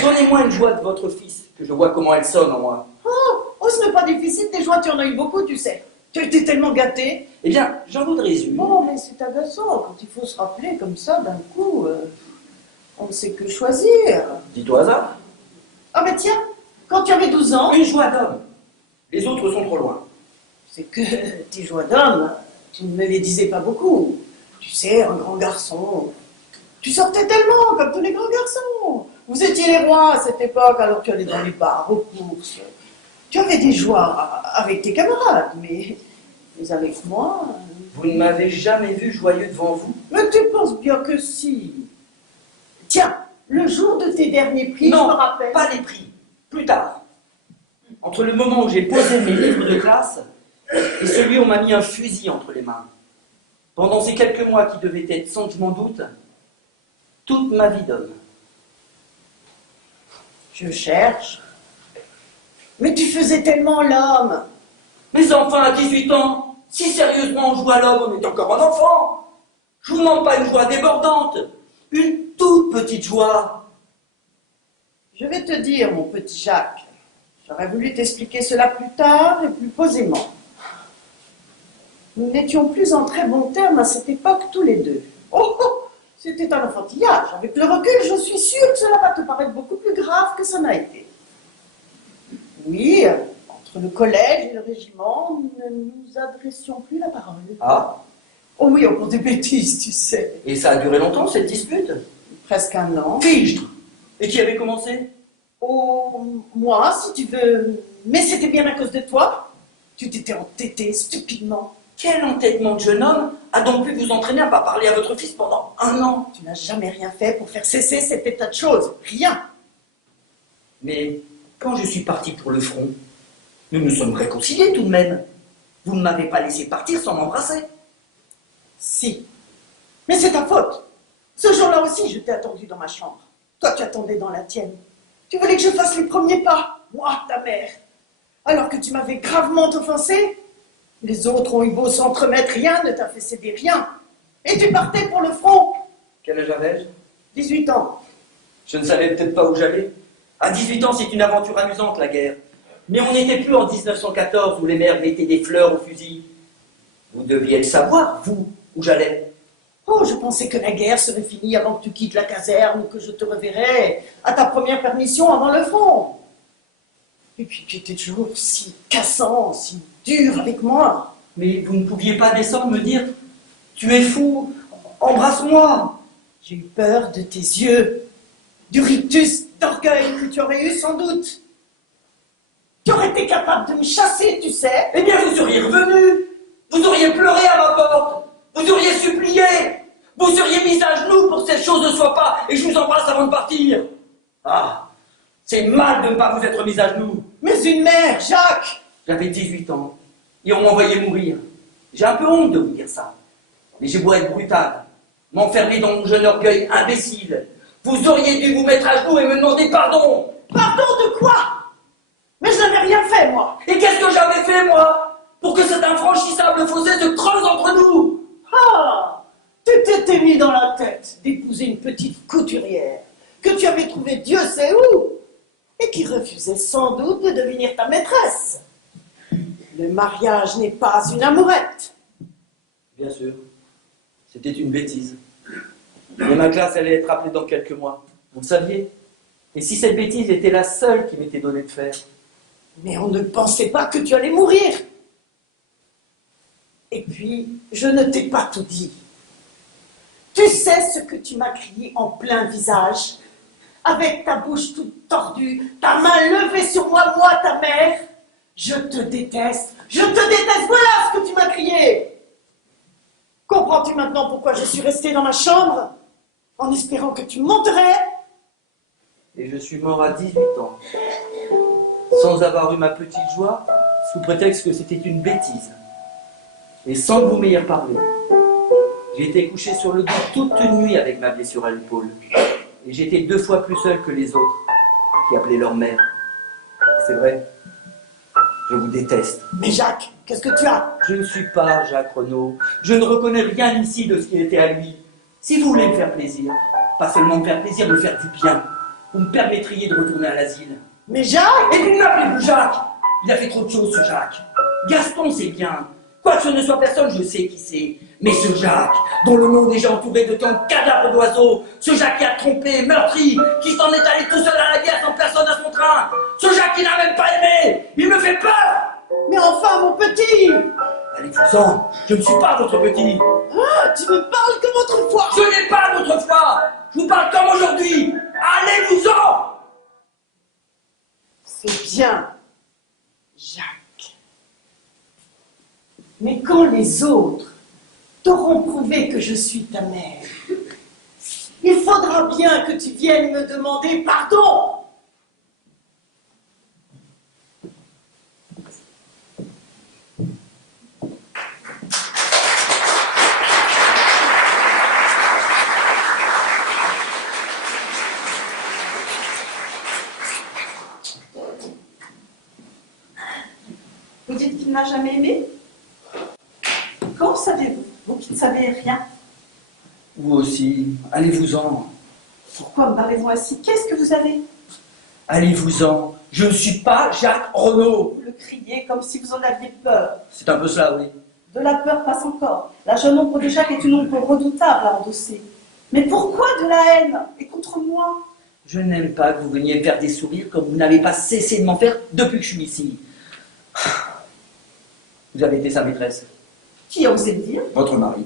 Donnez-moi une joie de votre fils, que je vois comment elle sonne en moi. Oh, ce n'est pas difficile, tes joies, tu en as eu beaucoup, tu sais. Tu as été tellement gâté. Eh bien, j'en voudrais une. Bon, mais c'est agaçant, quand il faut se rappeler comme ça, d'un coup, on ne sait que choisir. Dites au hasard. Ah, mais tiens, quand tu avais 12 ans... Une joie d'homme. Les autres sont trop loin. C'est que tes joies d'homme, tu ne me les disais pas beaucoup. Tu sais, un grand garçon. Tu sortais tellement, comme tous les grands garçons. Vous étiez les rois à cette époque, alors tu allais dans les bars, aux courses. Tu avais des joies avec tes camarades, mais avec moi... Vous ne m'avez jamais vu joyeux devant vous. Mais tu penses bien que si. Tiens, le jour de tes derniers prix, non, je me rappelle... pas les prix. Plus tard. Entre le moment où j'ai posé mes livres de classe et celui où on m'a mis un fusil entre les mains. Pendant ces quelques mois qui devaient être, sans que je m'en doute, toute ma vie d'homme. Je cherche. Mais tu faisais tellement l'homme. Mais enfin, à 18 ans, si sérieusement on joue à l'homme, on est encore un enfant. Je vous demande pas une joie débordante, une toute petite joie. Je vais te dire, mon petit Jacques, j'aurais voulu t'expliquer cela plus tard et plus posément. Nous n'étions plus en très bons termes à cette époque tous les deux. Oh, c'était un enfantillage. Avec le recul, je suis sûre que cela va te paraître beaucoup plus grave que ça n'a été. Oui, entre le collège et le régiment, nous ne nous adressions plus la parole. Ah? Oh oui, au cours des bêtises, tu sais. Et ça a duré longtemps, cette dispute? Presque un an. Fichtre! Et qui avait commencé? Oh, moi, si tu veux. Mais c'était bien à cause de toi. Tu t'étais entêté stupidement. Quel entêtement de jeune homme a donc pu vous entraîner à ne pas parler à votre fils pendant un an? Tu n'as jamais rien fait pour faire cesser cet état de choses. Rien. Mais quand je suis parti pour le front, nous nous sommes réconciliés tout de même. Vous ne m'avez pas laissé partir sans m'embrasser. Si. Mais c'est ta faute. Ce jour-là aussi, je t'ai attendu dans ma chambre. Toi, tu attendais dans la tienne. Tu voulais que je fasse les premiers pas, moi, ta mère. Alors que tu m'avais gravement offensé. Les autres ont eu beau s'entremettre, rien ne t'a fait céder, rien. Et tu partais pour le front. Quel âge avais-je? 18 ans. Je ne savais peut-être pas où j'allais. À 18 ans, c'est une aventure amusante, la guerre. Mais on n'était plus en 1914 où les mères mettaient des fleurs au fusil. Vous deviez le savoir, vous, où j'allais. Oh, je pensais que la guerre serait finie avant que tu quittes la caserne ou que je te reverrais à ta première permission avant le front. Et puis tu étais toujours si cassant, si dur avec moi. Mais vous ne pouviez pas descendre me dire « Tu es fou, embrasse-moi !» J'ai eu peur de tes yeux, du rictus d'orgueil que tu aurais eu sans doute. Tu aurais été capable de me chasser, tu sais. Eh bien, vous seriez revenu. Vous auriez pleuré à ma porte. Vous auriez supplié. Vous seriez mis à genoux pour que cette chose ne soit pas et je vous embrasse avant de partir. Ah, c'est mal de ne pas vous être mis à genoux. Mais une mère, Jacques. J'avais 18 ans et on m'envoyait mourir. J'ai un peu honte de vous dire ça. Mais j'ai beau être brutal, m'enfermer dans mon jeune orgueil imbécile. Vous auriez dû vous mettre à genoux et me demander pardon. Pardon de quoi? Mais je n'avais rien fait, moi. Et qu'est-ce que j'avais fait, moi, pour que cet infranchissable fossé se creuse entre nous? Ah, tu t'étais mis dans la tête d'épouser une petite couturière que tu avais trouvée Dieu sait où et qui refusait sans doute de devenir ta maîtresse. Le mariage n'est pas une amourette. Bien sûr, c'était une bêtise. Mais ma classe allait être appelée dans quelques mois. Vous le saviez? Et si cette bêtise était la seule qui m'était donnée de faire? Mais on ne pensait pas que tu allais mourir. Et puis, je ne t'ai pas tout dit. Tu sais ce que tu m'as crié en plein visage, avec ta bouche toute tordue, ta main levée sur moi, ta mère. Je te déteste, voilà ce que tu m'as crié. Comprends-tu maintenant pourquoi je suis restée dans ma chambre, en espérant que tu monterais? Et je suis mort à 18 ans, sans avoir eu ma petite joie, sous prétexte que c'était une bêtise. Et sans que vous m'ayez parlé. J'ai été couché sur le dos toute une nuit avec ma blessure à l'épaule. Et j'étais 2 fois plus seul que les autres, qui appelaient leur mère. C'est vrai, je vous déteste. Mais Jacques, qu'est-ce que tu as? Je ne suis pas Jacques Renaud. Je ne reconnais rien ici de ce qu'il était à lui. Si vous voulez me faire plaisir, pas seulement me faire plaisir, me faire du bien, vous me permettriez de retourner à l'asile. Mais Jacques! Et vous ne m'appelez plus Jacques! Il a fait trop de choses, ce Jacques. Gaston, c'est bien. Quoi que ce ne soit personne, je sais qui c'est. Mais ce Jacques, dont le monde est déjà entouré de tant de cadavres d'oiseaux, ce Jacques qui a trompé, meurtri, qui s'en est allé tout seul à la guerre sans personne à son train, ce Jacques qui n'a même pas aimé, il me fait peur! Mais enfin, mon petit! Allez-vous-en, je ne suis pas votre petit. Ah, tu me parles comme autrefois! Je n'ai pas d'autre foi. Je vous parle comme aujourd'hui. Allez-vous-en! C'est bien, Jacques. Mais quand les autres t'auront prouvé que je suis ta mère, il faudra bien que tu viennes me demander pardon. Vous dites qu'il n'a jamais aimé? Comment savez-vous, vous qui ne savez rien? Vous aussi, allez-vous-en. Pourquoi me parlez-vous ainsi? Qu'est-ce que vous avez? Allez-vous-en. Je ne suis pas Jacques Renaud. Vous le criez comme si vous en aviez peur. C'est un peu cela, oui. De la peur passe encore. La jeune ombre de Jacques est une ombre redoutable à endosser. Mais pourquoi de la haine? Et contre moi? Je n'aime pas que vous veniez faire des sourires comme vous n'avez pas cessé de m'en faire depuis que je suis ici. Vous avez été sa maîtresse. Qui a osé le dire? Votre mari.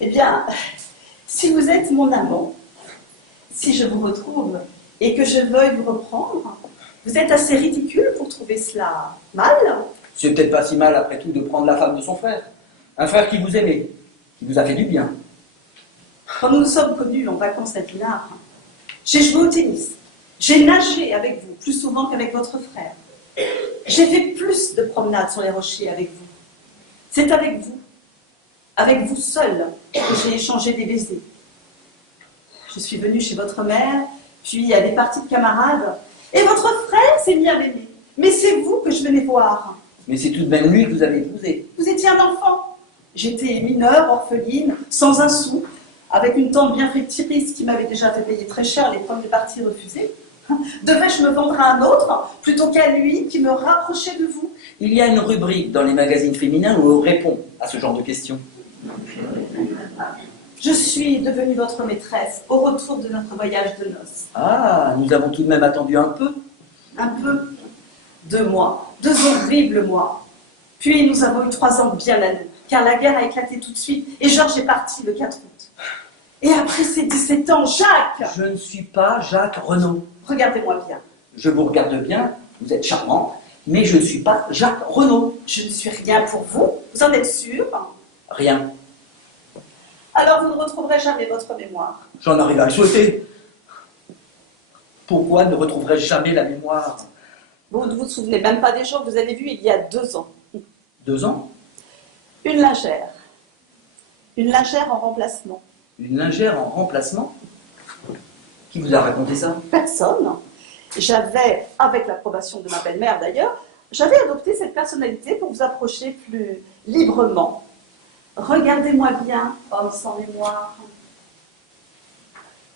Eh bien, si vous êtes mon amant, si je vous retrouve et que je veuille vous reprendre, vous êtes assez ridicule pour trouver cela mal. C'est peut-être pas si mal après tout de prendre la femme de son frère. Un frère qui vous aimait, qui vous a fait du bien. Quand nous nous sommes connus en vacances à Dinard, j'ai joué au tennis, j'ai nagé avec vous plus souvent qu'avec votre frère. J'ai fait plus de promenades sur les rochers avec vous. C'est avec vous seul, que j'ai échangé des baisers. Je suis venue chez votre mère, puis à des parties de camarades, et votre frère s'est mis à m'aimer. Mais c'est vous que je venais voir. Mais c'est tout de même lui que vous avez épousé. Vous étiez un enfant. J'étais mineure, orpheline, sans un sou, avec une tante bien fétichiste qui m'avait déjà fait payer très cher les premières parties refusées. Devais-je me vendre à un autre, plutôt qu'à lui qui me rapprochait de vous? Il y a une rubrique dans les magazines féminins où on répond à ce genre de questions. Je suis devenue votre maîtresse au retour de notre voyage de noces. Ah, nous avons tout de même attendu un peu. Un peu. 2 mois. 2 horribles mois. Puis nous avons eu 3 ans bien à nous, car la guerre a éclaté tout de suite et Georges est parti le 4 août. Et après ces 17 ans, Jacques! Je ne suis pas Jacques Renaud. Regardez-moi bien. Je vous regarde bien, vous êtes charmant, mais je ne suis pas Jacques Renaud. Je ne suis rien pour vous. Vous en êtes sûr? Rien. Alors vous ne retrouverez jamais votre mémoire. J'en arrive à le souhaiter. Pourquoi ne retrouverai-je jamais la mémoire? Vous ne vous souvenez même pas des gens que vous avez vus il y a 2 ans. 2 ans? Une lingère. Une lingère en remplacement. Une lingère en remplacement? Qui vous a raconté ça? Personne. J'avais, avec l'approbation de ma belle-mère d'ailleurs, j'avais adopté cette personnalité pour vous approcher plus librement. Regardez-moi bien, homme sans mémoire.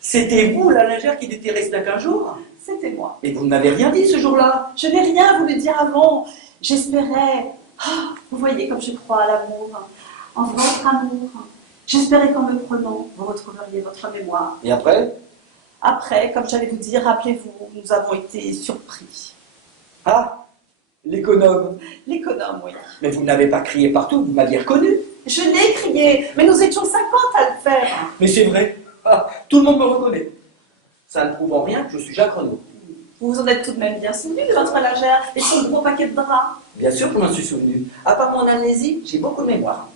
C'était vous, la lingère, qui n'était restée qu'un jour? C'était moi. Et vous ne m'avez rien dit ce jour-là? Je n'ai rien voulu dire avant. J'espérais. Ah, vous voyez comme je crois à l'amour, en votre amour. J'espérais qu'en me prenant, vous retrouveriez votre mémoire. Et après? Après, comme j'allais vous dire, rappelez-vous, nous avons été surpris. Ah, l'économe. L'économe, oui. Mais vous n'avez pas crié partout, vous m'aviez reconnu. Je l'ai crié, mais nous étions 50 à le faire. Mais c'est vrai, ah, tout le monde me reconnaît. Ça ne prouve en rien que je suis Jacques Renaud. Vous vous en êtes tout de même bien souvenu de votre lingère et son gros paquet de draps. Bien sûr que je m'en suis souvenu. À part mon amnésie, j'ai beaucoup de mémoire.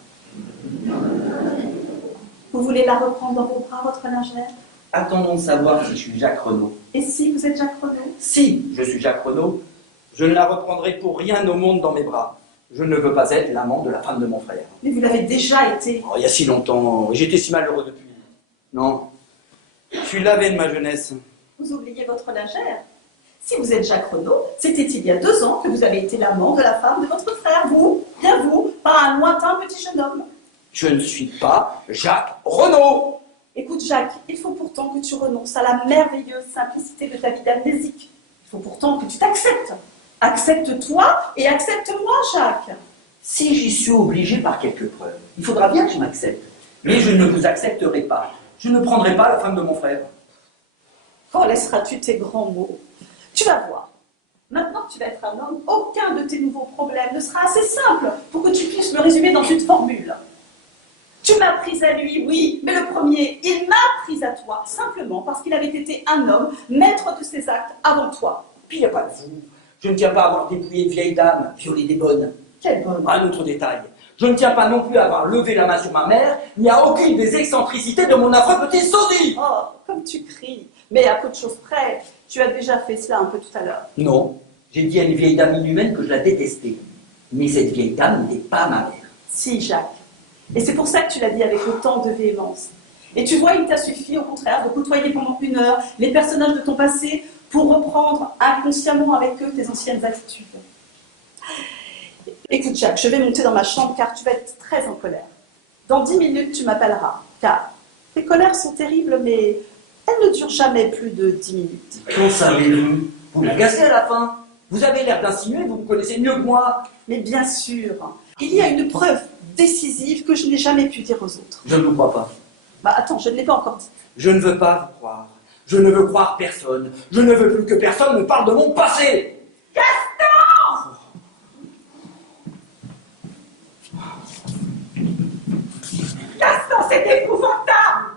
Vous voulez la reprendre dans vos bras, votre lingère? Attendons de savoir si je suis Jacques Renaud. Et si vous êtes Jacques Renaud? Si je suis Jacques Renaud, je ne la reprendrai pour rien au monde dans mes bras. Je ne veux pas être l'amant de la femme de mon frère. Mais vous l'avez déjà été. Oh, il y a si longtemps, et j'étais si malheureux depuis. Non, je suis lavé de ma jeunesse. Vous oubliez votre lingère. Si vous êtes Jacques Renaud, c'était il y a 2 ans que vous avez été l'amant de la femme de votre frère. Vous, bien vous, pas un lointain petit jeune homme. Je ne suis pas Jacques Renaud. Écoute Jacques, il faut pourtant que tu renonces à la merveilleuse simplicité de ta vie d'amnésique. Il faut pourtant que tu t'acceptes. Accepte-toi et accepte-moi, Jacques. Si j'y suis obligé par quelques preuves, il faudra bien que je m'accepte. Mais je ne vous accepterai pas. Je ne prendrai pas la femme de mon frère. Quand laisseras-tu tes grands mots? Tu vas voir. Maintenant que tu vas être un homme, aucun de tes nouveaux problèmes ne sera assez simple pour que tu puisses le résumer dans une formule. Tu m'as prise à lui, oui, mais le premier, il m'a prise à toi, simplement parce qu'il avait été un homme, maître de ses actes avant toi. Puis il n'y a pas de vous. Je ne tiens pas à avoir dépouillé de vieilles dames, violé des bonnes. Quelle bonne. Un autre détail. Je ne tiens pas non plus à avoir levé la main sur ma mère, ni à aucune des excentricités de mon affreux petit sosie. Oh, comme tu cries. Mais à peu de choses près, tu as déjà fait cela un peu tout à l'heure. Non, j'ai dit à une vieille dame inhumaine que je la détestais. Mais cette vieille dame n'était pas ma mère. Si, Jacques. Et c'est pour ça que tu l'as dit avec autant de véhémence. Et tu vois, il t'a suffi, au contraire, de côtoyer pendant 1 heure les personnages de ton passé pour reprendre inconsciemment avec eux tes anciennes attitudes. Écoute, Jacques, je vais monter dans ma chambre car tu vas être très en colère. Dans 10 minutes, tu m'appelleras, car tes colères sont terribles, mais elles ne durent jamais plus de 10 minutes. Qu'en savez-vous? Vous m'agacez à la fin. Vous avez l'air d'insinuer, vous me connaissez mieux que moi. Mais bien sûr, il y a une preuve décisive que je n'ai jamais pu dire aux autres. Je ne vous crois pas. Bah attends, je ne l'ai pas encore dit. Je ne veux pas vous croire. Je ne veux croire personne. Je ne veux plus que personne me parle de mon passé. Gaston! Gaston, c'est épouvantable!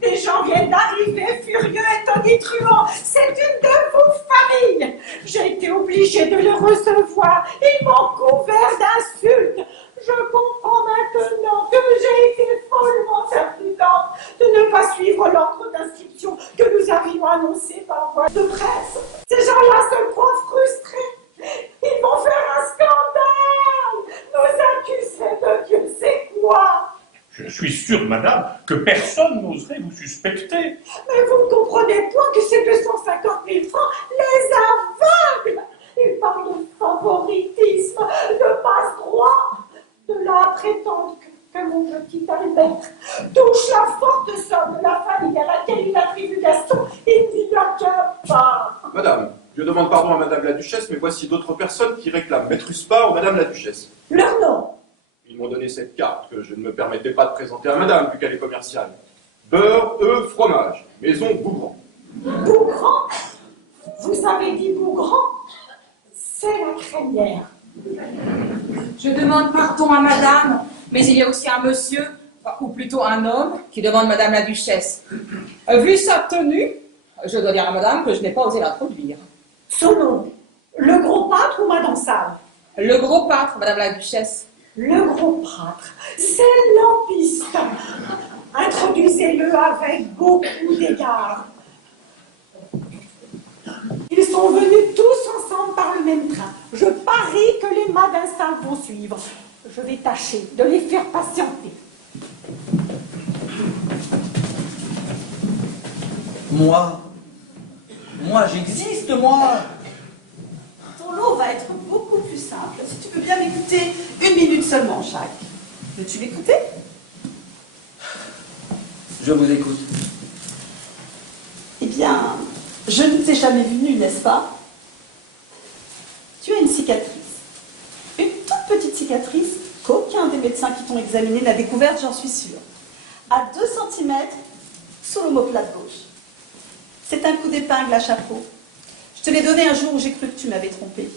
Des gens viennent d'arriver, furieux et tonitruants. C'est une de vos familles. J'ai été obligée de les recevoir. Ils m'ont couvert d'insultes. Je comprends maintenant que j'ai été follement imprudente de ne pas suivre l'ordre d'inscription que nous avions annoncé par voie de presse. Ces gens-là se croient frustrés. Ils vont faire un scandale. Nous accuser de Dieu sait quoi. Je suis sûr, madame, que personne n'oserait vous suspecter. Mais vous ne comprenez point que ces 250 000 francs les aveuglent. Ils parlent de favoritisme, de passe-droit. De là à prétendre que mon petit Albert touche la forte somme de la famille à laquelle il attribue Gaston, il n'y a qu'un pas. Madame, je demande pardon à madame la duchesse, mais voici d'autres personnes qui réclament Maître Uspar ou madame la duchesse. Leur nom. Ils m'ont donné cette carte que je ne me permettais pas de présenter à madame, vu qu'elle est commerciale. Beurre, œufs, fromage, maison Bougrand. Bougrand? Vous avez dit Bougrand? C'est la crémière. Je demande pardon à madame, mais il y a aussi un monsieur, ou plutôt un homme, qui demande madame la duchesse. Vu sa tenue, je dois dire à madame que je n'ai pas osé l'introduire. Son nom. Le gros pâtre ou madame Save? Le gros pâtre, madame la duchesse. Le gros pâtre, c'est lampiste. Introduisez-le avec beaucoup d'égard. Ils sont venus tous ensemble par le même train. Je parie que les Madinsaves vont suivre. Je vais tâcher de les faire patienter. Moi, j'existe, moi. Ton lot va être beaucoup plus simple si tu peux bien m'écouter 1 minute seulement, Jacques. Veux-tu l'écouter? Je vous écoute. Eh bien, je ne t'ai jamais vu nu, n'est-ce pas? Tu as une cicatrice. Une toute petite cicatrice qu'aucun des médecins qui t'ont examiné n'a découverte, j'en suis sûre. À 2 cm sous l'omoplate gauche. C'est un coup d'épingle à chapeau. Je te l'ai donné un jour où j'ai cru que tu m'avais trompé.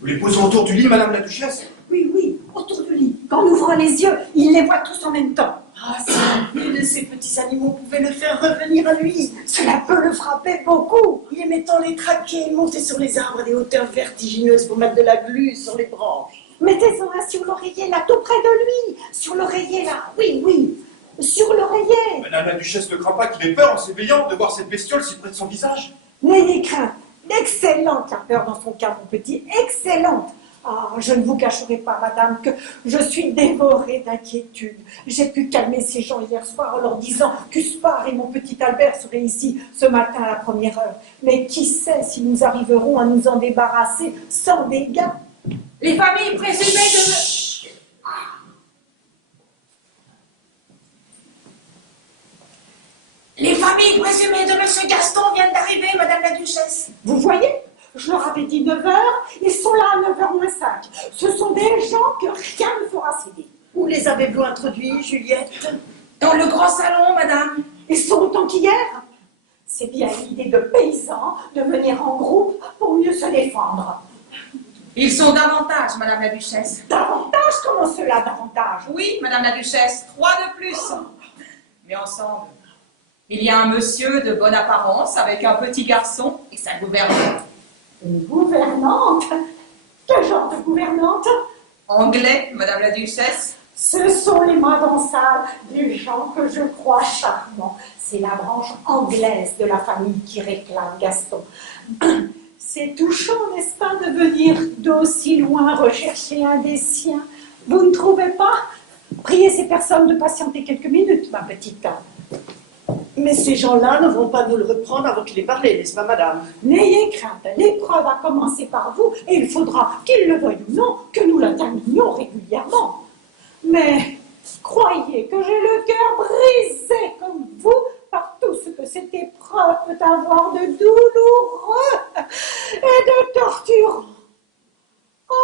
Vous les posons autour du lit, madame la duchesse? Oui, oui, autour du lit. Quand on ouvre les yeux, il les voit tous en même temps. Ah, si une de ces petits animaux pouvait le faire revenir à lui, cela peut le frapper beaucoup. Il aimait tant les traquer, monter sur les arbres à des hauteurs vertigineuses pour mettre de la glu sur les branches. Mettez-en un sur l'oreiller, là, tout près de lui. Sur l'oreiller, là. Oui, oui. Sur l'oreiller. Madame la duchesse ne craint pas qu'il ait peur en s'éveillant de voir cette bestiole si près de son visage? N'ayez crainte. Excellente la peur dans son cas, mon petit. Excellente. Ah, je ne vous cacherai pas, madame, que je suis dévorée d'inquiétude. J'ai pu calmer ces gens hier soir en leur disant qu'Uspar et mon petit Albert seraient ici ce matin à la première heure. Mais qui sait si nous arriverons à nous en débarrasser sans dégâts? Les familles présumées de... Les familles présumées de M. Gaston viennent d'arriver, madame la duchesse. Vous voyez? Je leur avais dit 9h, ils sont là à 9h moins 5. Ce sont des gens que rien ne fera céder. Où les avez-vous introduits, Juliette? Dans le grand salon, madame. Ils sont autant qu'hier. C'est bien l'idée de paysans de venir en groupe pour mieux se défendre. Ils sont davantage, madame la duchesse. Davantage? Comment cela, davantage? Oui, madame la duchesse, 3 de plus. Mais ensemble. Il y a un monsieur de bonne apparence avec un petit garçon et sa gouvernante. Une gouvernante? Quel genre de gouvernante? Anglais, Madame la Duchesse. Ce sont les madansales des gens que je crois charmants. C'est la branche anglaise de la famille qui réclame Gaston. C'est touchant, n'est-ce pas, de venir d'aussi loin rechercher un des siens. Vous ne trouvez pas? Priez ces personnes de patienter quelques minutes, ma petite dame. Mais ces gens-là ne vont pas nous le reprendre avant qu'il ait parlé, n'est-ce pas, madame? N'ayez crainte, l'épreuve a commencé par vous et il faudra, qu'il le veuille ou non, que nous la terminions régulièrement. Mais croyez que j'ai le cœur brisé comme vous par tout ce que cette épreuve peut avoir de douloureux et de torturant. Oh,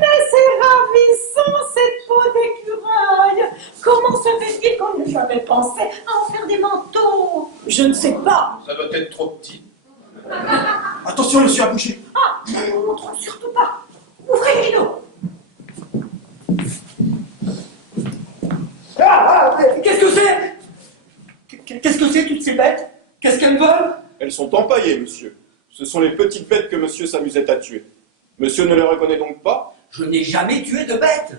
mais c'est ravissant cette peau d'écureuil. Comment se fait-il qu'on n'ait jamais pensé à en faire des manteaux? Je ne sais pas. Ça doit être trop petit. Attention, monsieur a bouché. Ah, ne nous montrons surtout pas. Ouvrez les rideaux. Qu'est-ce que c'est? Qu'est-ce que c'est, toutes ces bêtes? Qu'est-ce qu'elles veulent? Elles sont empaillées, monsieur. Ce sont les petites bêtes que monsieur s'amusait à tuer. Monsieur ne les reconnaît donc pas? Je n'ai jamais tué de bêtes.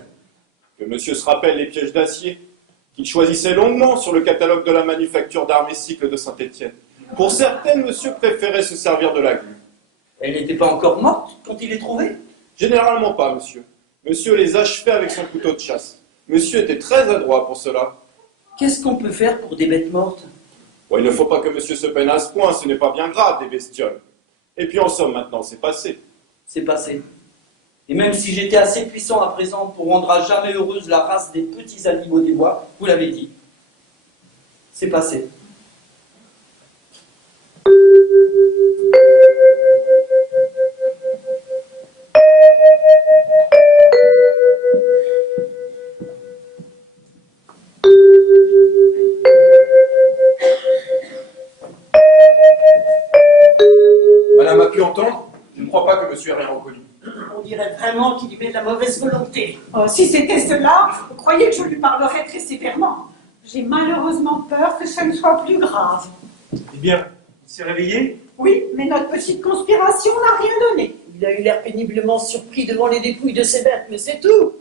Que monsieur se rappelle les pièges d'acier qu'il choisissait longuement sur le catalogue de la manufacture d'armes et cycles de Saint-Étienne. Pour certaines, monsieur préférait se servir de la glu. Elle n'était pas encore morte quand il les trouvait? Généralement pas, monsieur. Monsieur les achevait avec son couteau de chasse. Monsieur était très adroit pour cela. Qu'est-ce qu'on peut faire pour des bêtes mortes? Bon, il ne faut pas que monsieur se peine à ce point, ce n'est pas bien grave, des bestioles. Et puis en somme, maintenant, c'est passé. C'est passé. Et même si j'étais assez puissant à présent pour rendre à jamais heureuse la race des petits animaux des bois, vous l'avez dit, c'est passé. Madame a pu entendre? Je ne crois pas que monsieur ait rien reconnu. On dirait vraiment qu'il y met de la mauvaise volonté. Oh, si c'était cela, vous croyez que je lui parlerais très sévèrement? J'ai malheureusement peur que ça ne soit plus grave. Eh bien, il s'est réveillé? Oui, mais notre petite conspiration n'a rien donné. Il a eu l'air péniblement surpris devant les dépouilles de ces bêtes, mais c'est tout.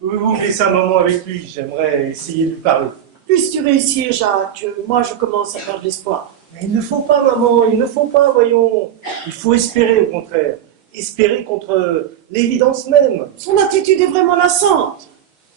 Pouvez-vous laisser un moment avec lui? J'aimerais essayer de lui parler. Puisses-tu réussir, Jacques? Moi, je commence à perdre l'espoir. Mais il ne faut pas, maman, il ne faut pas, voyons. Il faut espérer, au contraire. Espérer contre l'évidence même. Son attitude est vraiment lassante.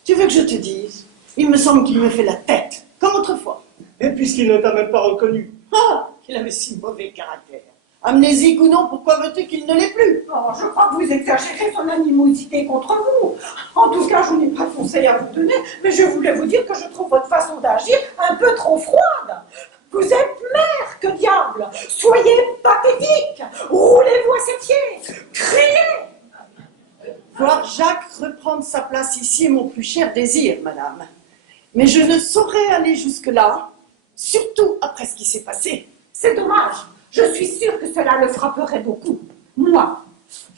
Tu veux que je te dise? Il me semble qu'il me fait la tête, comme autrefois. Et puisqu'il ne t'a même pas reconnu. Ah, il avait si mauvais caractère. Amnésique ou non, pourquoi veux-tu qu'il ne l'ait plus? Oh, je crois que vous exagérez son animosité contre vous. En tout cas, je n'ai pas de conseil à vous donner, mais je voulais vous dire que je trouve votre façon d'agir un peu trop froide. Vous êtes mère, que diable! Soyez pathétique! Roulez-vous à ses pieds! Criez! Voir Jacques reprendre sa place ici est mon plus cher désir, madame. Mais je ne saurais aller jusque-là, surtout après ce qui s'est passé. C'est dommage. Je suis sûre que cela le frapperait beaucoup. Moi,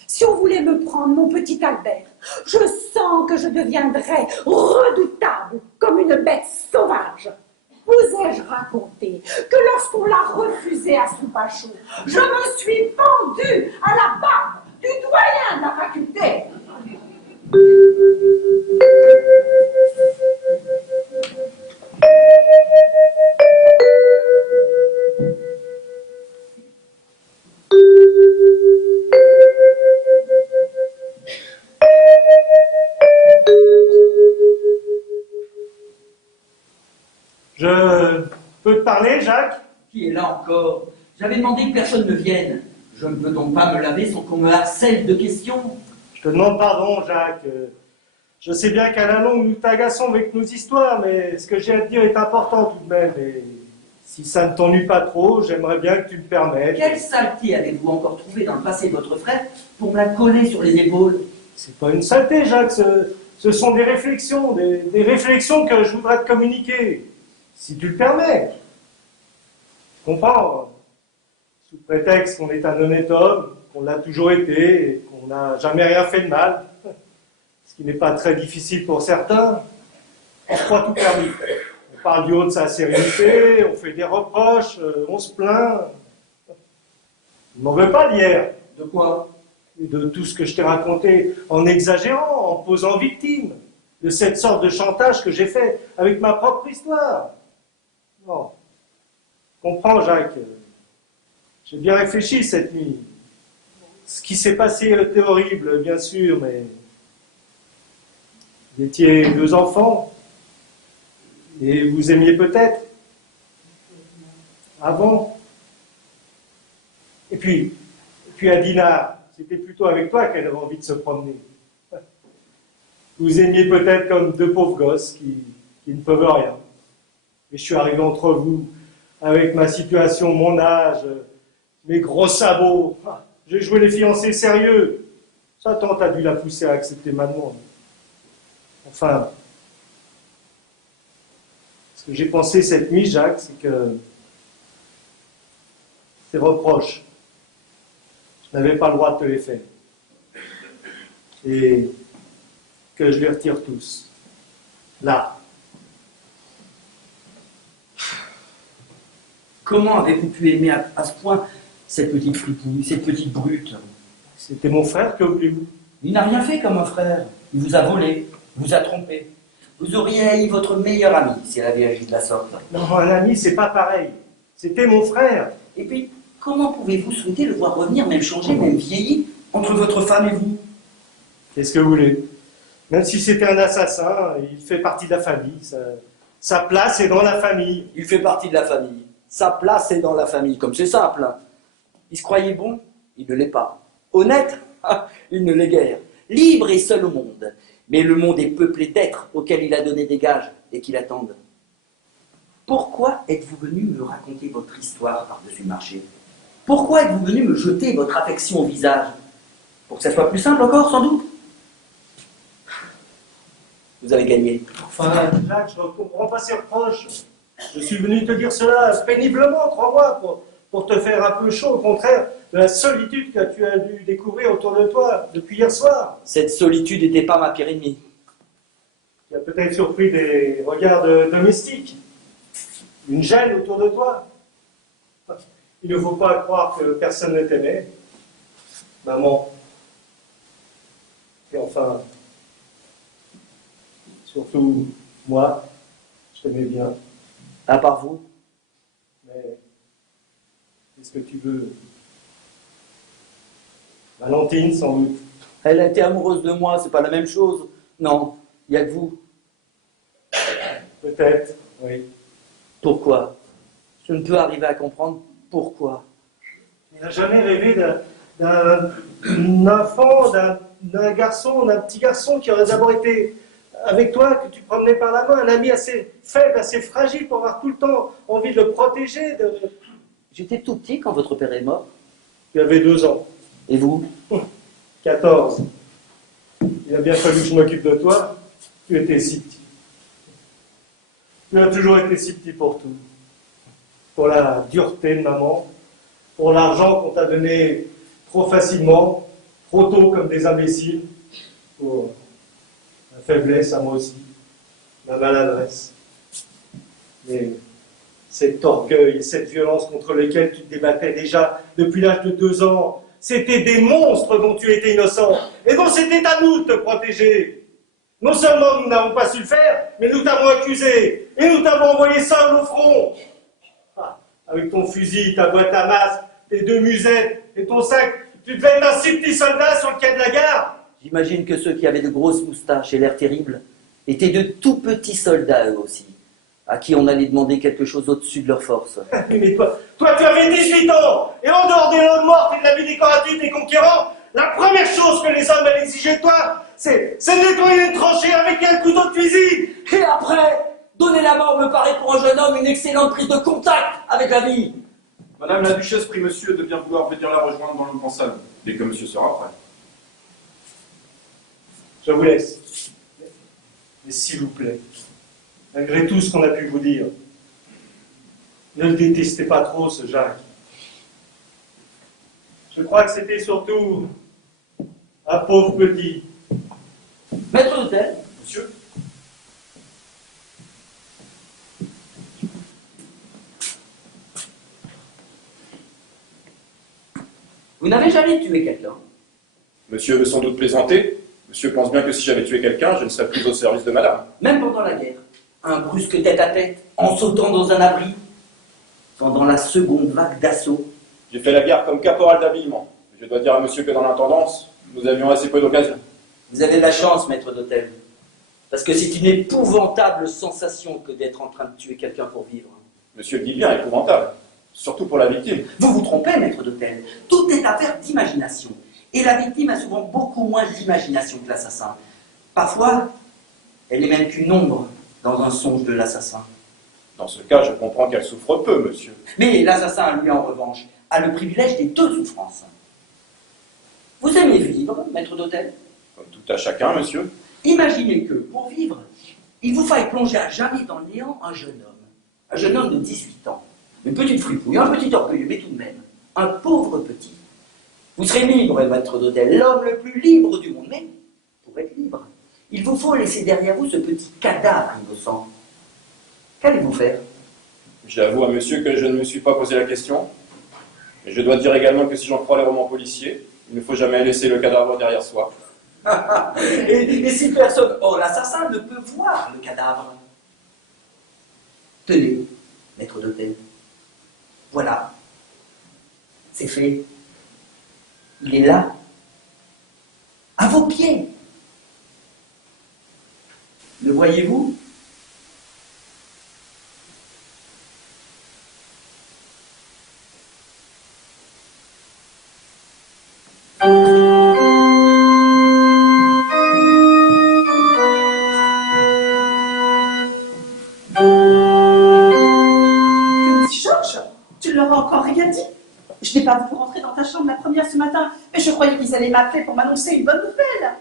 si on voulait me prendre mon petit Albert, je sens que je deviendrais redoutable comme une bête sauvage. Vous ai-je raconté que lorsqu'on l'a refusé à Soupachou, je me suis pendue à la barbe du doyen de la faculté? Je peux te parler, Jacques? Qui est là encore? J'avais demandé que personne ne vienne. Je ne peux donc pas me laver sans qu'on me harcèle de questions. Je te demande pardon, Jacques. Je sais bien qu'à la longue, nous t'agaçons avec nos histoires, mais ce que j'ai à te dire est important tout de même. Et si ça ne t'ennuie pas trop, j'aimerais bien que tu me permettes. Quelle saleté avez-vous encore trouvé dans le passé de votre frère pour me la coller sur les épaules? C'est pas une saleté, Jacques. Ce sont des réflexions, des réflexions que je voudrais te communiquer. Si tu le permets. Je comprends. Sous prétexte qu'on est un honnête homme, qu'on l'a toujours été, et qu'on n'a jamais rien fait de mal. Ce qui n'est pas très difficile pour certains. On se croit tout permis. On parle du haut de sa sérénité, on fait des reproches, on se plaint. Je m'en veux pas d'hier. De quoi? De tout ce que je t'ai raconté, en exagérant, en posant victime, de cette sorte de chantage que j'ai fait avec ma propre histoire. Non. Comprends, Jacques. J'ai bien réfléchi cette nuit. Ce qui s'est passé était horrible, bien sûr, mais vous étiez 2 enfants, et vous aimiez peut-être, avant. Et puis Adina, c'était plutôt avec toi qu'elle avait envie de se promener. Vous aimiez peut-être comme 2 pauvres gosses qui ne peuvent rien. Et je suis arrivé entre vous, avec ma situation, mon âge, mes gros sabots. J'ai joué les fiancés sérieux. Sa tante a dû la pousser à accepter ma demande. Enfin, ce que j'ai pensé cette nuit, Jacques, c'est que ces reproches, je n'avais pas le droit de te les faire. Et que je les retire tous. Là. Comment avez-vous pu aimer à ce point cette petite fripouille, cette petite brute? C'était mon frère, que voulez-vous? Il n'a rien fait comme un frère. Il vous a volé, vous a trompé. Vous auriez haï votre meilleur ami si elle avait agi de la sorte. Non, un ami, c'est pas pareil. C'était mon frère. Et puis, comment pouvez-vous souhaiter le voir revenir, même changer, même vieillir, entre votre femme et vous? Qu'est-ce que vous voulez? Même si c'était un assassin, il fait partie de la famille. Sa place est dans la famille. Il fait partie de la famille. Sa place est dans la famille, comme c'est simple. Il se croyait bon, il ne l'est pas. Honnête, il ne l'est guère. Libre et seul au monde. Mais le monde est peuplé d'êtres auxquels il a donné des gages et qui l'attendent. Pourquoi êtes-vous venu me raconter votre histoire par-dessus le marché? Pourquoi êtes-vous venu me jeter votre affection au visage? Pour que ça soit plus simple encore, sans doute? Vous avez gagné. Enfin, Jacques, je ne comprends pas ces reproches. Je suis venu te dire cela péniblement, crois-moi, pour te faire un peu chaud, au contraire de la solitude que tu as dû découvrir autour de toi depuis hier soir. Cette solitude n'était pas ma pire ennemie. Tu as peut-être surpris des regards domestiques, une gêne autour de toi. Il ne faut pas croire que personne ne t'aimait. Maman. Et enfin, surtout moi, je t'aimais bien. À part vous. Mais qu'est-ce que tu veux? Valentine, sans doute. Elle a été amoureuse de moi, c'est pas la même chose. Non, il y a que vous. Peut-être, oui. Pourquoi? Je ne peux arriver à comprendre pourquoi. Il n'a jamais rêvé d'un enfant, d'un garçon, d'un petit garçon qui aurait d'abord été avec toi, que tu promenais par la main, un ami assez faible, assez fragile pour avoir tout le temps envie de le protéger. J'étais tout petit quand votre père est mort. Tu avais 2 ans. Et vous? 14. Il a bien fallu que je m'occupe de toi. Tu étais si petit. Tu as toujours été si petit pour tout. Pour la dureté de maman, pour l'argent qu'on t'a donné trop facilement, trop tôt comme des imbéciles, pour la faiblesse à moi aussi, la maladresse. Mais cet orgueil et cette violence contre lesquels tu te débattais déjà depuis l'âge de 2 ans, c'était des monstres dont tu étais innocent et dont c'était à nous de te protéger. Non seulement nous n'avons pas su le faire, mais nous t'avons accusé et nous t'avons envoyé seul au front. Avec ton fusil, ta boîte à masque, tes 2 musettes et ton sac, tu devais être un si petit soldat sur le quai de la gare. J'imagine que ceux qui avaient de grosses moustaches et l'air terrible étaient de tout petits soldats eux aussi, à qui on allait demander quelque chose au-dessus de leur force. Mais toi tu avais 18 ans, et en dehors des langues mortes et de la vie décorative des conquérants, la première chose que les hommes allaient exiger de toi, c'est nettoyer les tranchées avec un couteau de cuisine. Et après, donner la mort me paraît pour un jeune homme une excellente prise de contact avec la vie. Madame la Duchesse prie monsieur de bien vouloir venir la rejoindre dans le grand salon, dès que monsieur sera prêt. Je vous laisse. Mais s'il vous plaît, malgré tout ce qu'on a pu vous dire, ne le détestez pas trop, ce Jacques. Je crois que c'était surtout un pauvre petit. Maître d'hôtel. Monsieur? Vous n'avez jamais tué quelqu'un. Monsieur veut sans doute plaisanter. Monsieur pense bien que si j'avais tué quelqu'un, je ne serais plus au service de madame. Même pendant la guerre, un brusque tête-à-tête, en sautant dans un abri, pendant la seconde vague d'assaut. J'ai fait la guerre comme caporal d'habillement. Je dois dire à monsieur que dans l'intendance, nous avions assez peu d'occasions. Vous avez de la chance, maître d'hôtel. Parce que c'est une épouvantable sensation que d'être en train de tuer quelqu'un pour vivre. Monsieur le dit bien, épouvantable. Surtout pour la victime. Vous vous trompez, maître d'hôtel. Tout est affaire d'imagination. Et la victime a souvent beaucoup moins d'imagination que l'assassin. Parfois, elle n'est même qu'une ombre dans un songe de l'assassin. Dans ce cas, je comprends qu'elle souffre peu, monsieur. Mais l'assassin, lui, en revanche, a le privilège des deux souffrances. Vous aimez vivre, maître d'hôtel? Comme tout à chacun, monsieur. Imaginez que, pour vivre, il vous faille plonger à jamais dans le néant un jeune homme. Un jeune homme de 18 ans. Une petite fripouille, un petit orgueilleux, mais tout de même. Un pauvre petit. Vous serez libre, maître d'hôtel, l'homme le plus libre du monde. Mais, pour être libre, il vous faut laisser derrière vous ce petit cadavre innocent. Qu'allez-vous faire? J'avoue à monsieur que je ne me suis pas posé la question. Mais je dois dire également que si j'en crois les romans policiers, il ne faut jamais laisser le cadavre derrière soi. et si personne... Oh, l'assassin ne peut voir le cadavre. Tenez, maître d'hôtel. Voilà. C'est fait. Il est là. À vos pieds. Le voyez-vous? Encore rien dit. Je n'ai pas vu rentrer dans ta chambre la première ce matin, mais je croyais qu'ils allaient m'appeler pour m'annoncer une bonne nouvelle.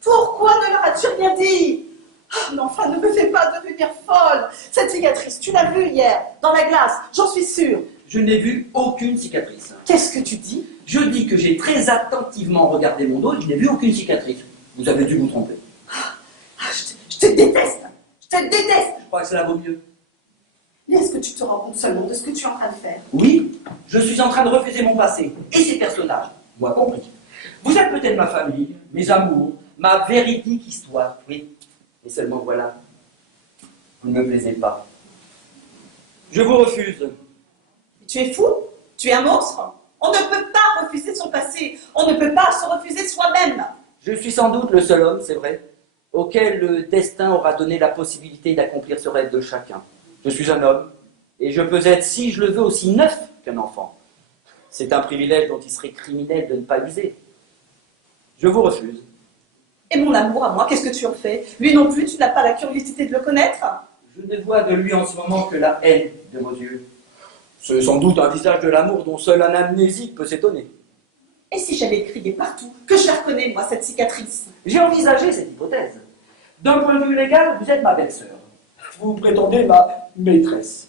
Pourquoi ne leur as-tu rien dit? Mais enfin, ne me fais pas devenir folle. Cette cicatrice, tu l'as vue hier, dans la glace, j'en suis sûre. Je n'ai vu aucune cicatrice. Qu'est-ce que tu dis? Je dis que j'ai très attentivement regardé mon dos et je n'ai vu aucune cicatrice. Vous avez dû vous tromper. Je te déteste. Je te déteste. Je crois que cela vaut mieux. Mais est-ce que tu te rends compte seulement de ce que tu es en train de faire? Oui, je suis en train de refuser mon passé et ses personnages, moi compris. Vous êtes peut-être ma famille, mes amours, ma véridique histoire, oui. Et seulement voilà, vous ne me plaisez pas. Je vous refuse. Tu es fou? Tu es un monstre? On ne peut pas refuser son passé, on ne peut pas se refuser soi-même. Je suis sans doute le seul homme, c'est vrai, auquel le destin aura donné la possibilité d'accomplir ce rêve de chacun. Je suis un homme, et je peux être, si je le veux, aussi neuf qu'un enfant. C'est un privilège dont il serait criminel de ne pas user. Je vous refuse. Et mon amour à moi, qu'est-ce que tu en fais? Lui non plus, tu n'as pas la curiosité de le connaître? Je ne vois de lui en ce moment que la haine de vos yeux. C'est sans doute un visage de l'amour dont seul un amnésique peut s'étonner. Et si j'avais crié partout, que je la reconnais, moi, cette cicatrice? J'ai envisagé cette hypothèse. D'un point de vue légal, vous êtes ma belle-sœur. Vous prétendez ma maîtresse.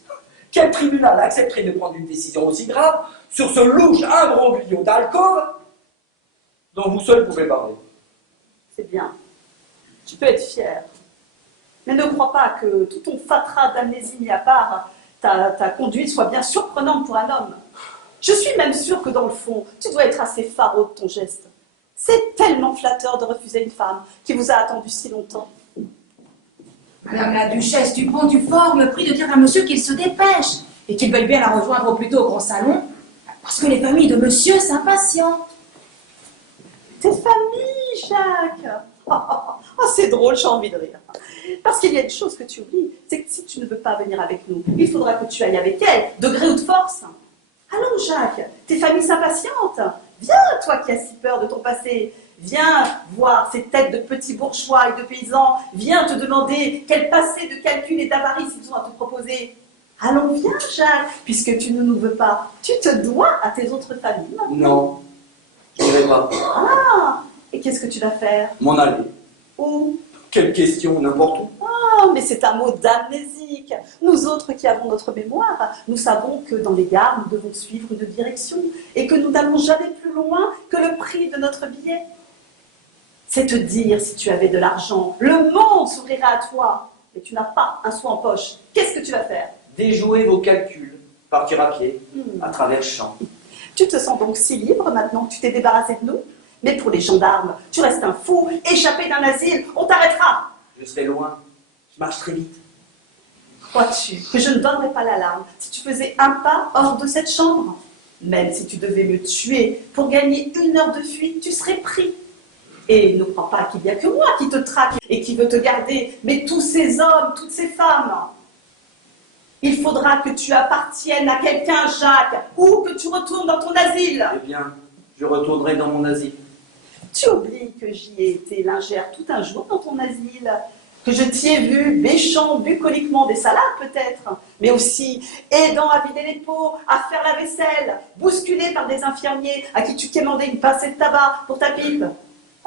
Quel tribunal accepterait de prendre une décision aussi grave sur ce louche imbroglio d'alcool dont vous seul pouvez parler? C'est bien. Tu peux être fier. Mais ne crois pas que tout ton fatras d'amnésie mis à part, ta conduite soit bien surprenante pour un homme. Je suis même sûre que dans le fond, tu dois être assez faraud de ton geste. C'est tellement flatteur de refuser une femme qui vous a attendu si longtemps. Madame la duchesse du Pont-du-Fort me prie de dire à monsieur qu'il se dépêche et qu'il veuille bien la rejoindre au plus tôt au grand salon, parce que les familles de monsieur s'impatientent. Tes familles, Jacques! Oh, c'est drôle, j'ai envie de rire. Parce qu'il y a une chose que tu oublies, c'est que si tu ne veux pas venir avec nous, il faudra que tu ailles avec elle, de gré ou de force. Allons, Jacques, tes familles s'impatientent. Viens, toi qui as si peur de ton passé. Viens voir ces têtes de petits bourgeois et de paysans. Viens te demander quel passé de calcul et d'avarice ils ont à te proposer. Allons, viens, Jacques, puisque tu ne nous veux pas. Tu te dois à tes autres familles maintenant. Non, je n'irai pas. Ah, et qu'est-ce que tu vas faire? M'en aller. Où? Quelle question, n'importe où. Ah, mais c'est un mot d'amnésique. Nous autres qui avons notre mémoire, nous savons que dans les gares, nous devons suivre une direction et que nous n'allons jamais plus loin que le prix de notre billet. C'est te dire, si tu avais de l'argent, le monde s'ouvrirait à toi. Mais tu n'as pas un sou en poche. Qu'est-ce que tu vas faire? Déjouer vos calculs, partir à pied, à travers champs. Tu te sens donc si libre maintenant que tu t'es débarrassé de nous? Mais pour les gendarmes, tu restes un fou, échappé d'un asile, on t'arrêtera. Je serai loin, je marche très vite. Crois-tu que je ne donnerais pas l'alarme si tu faisais un pas hors de cette chambre? Même si tu devais me tuer pour gagner 1 heure de fuite, tu serais pris. Et ne crois pas qu'il n'y a que moi qui te traque et qui veut te garder, mais tous ces hommes, toutes ces femmes. Il faudra que tu appartiennes à quelqu'un, Jacques, ou que tu retournes dans ton asile. Eh bien, je retournerai dans mon asile. Tu oublies que j'y ai été lingère tout un jour dans ton asile, que je t'y ai vu bêchant bucoliquement des salades peut-être, mais aussi aidant à vider les pots, à faire la vaisselle, bousculé par des infirmiers à qui tu commandais une pincée de tabac pour ta pipe.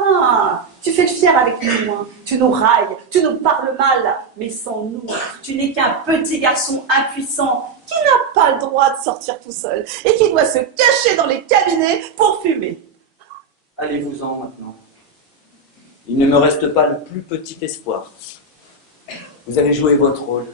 Ah, tu fais le fier avec nous, hein. Tu nous railles, tu nous parles mal, mais sans nous, tu n'es qu'un petit garçon impuissant qui n'a pas le droit de sortir tout seul et qui doit se cacher dans les cabinets pour fumer. Allez-vous-en maintenant. Il ne me reste pas le plus petit espoir. Vous avez joué votre rôle.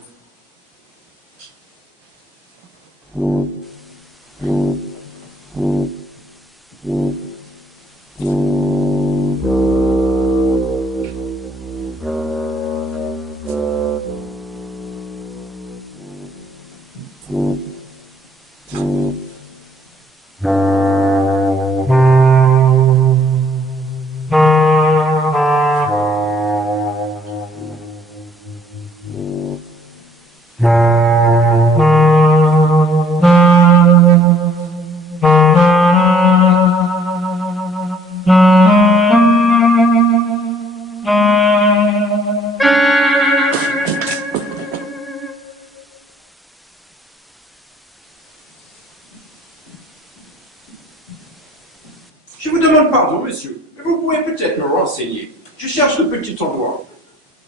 Je vous demande pardon, monsieur, mais vous pouvez peut-être me renseigner. Je cherche le petit endroit.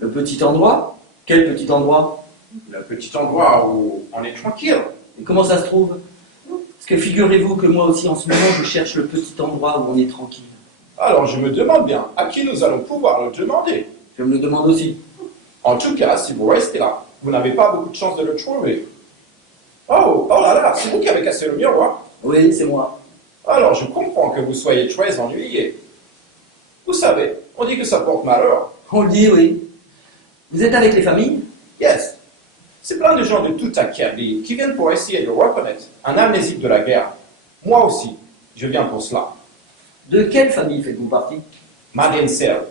Le petit endroit? Quel petit endroit? Le petit endroit où on est tranquille. Et comment ça se trouve? Parce que figurez-vous que moi aussi en ce moment je cherche le petit endroit où on est tranquille. Alors je me demande bien à qui nous allons pouvoir le demander. Je me le demande aussi. En tout cas, si vous restez là, vous n'avez pas beaucoup de chance de le trouver. Oh là là, c'est vous qui avez cassé le miroir. Oui, c'est moi. Alors je comprends que vous soyez très ennuyé. Vous savez, on dit que ça porte malheur. On le dit, oui. Vous êtes avec les familles? Yes. C'est plein de gens de tout acabit qui viennent pour essayer de reconnaître un amnésique de la guerre. Moi aussi, je viens pour cela. De quelle famille faites-vous partie? Madensel.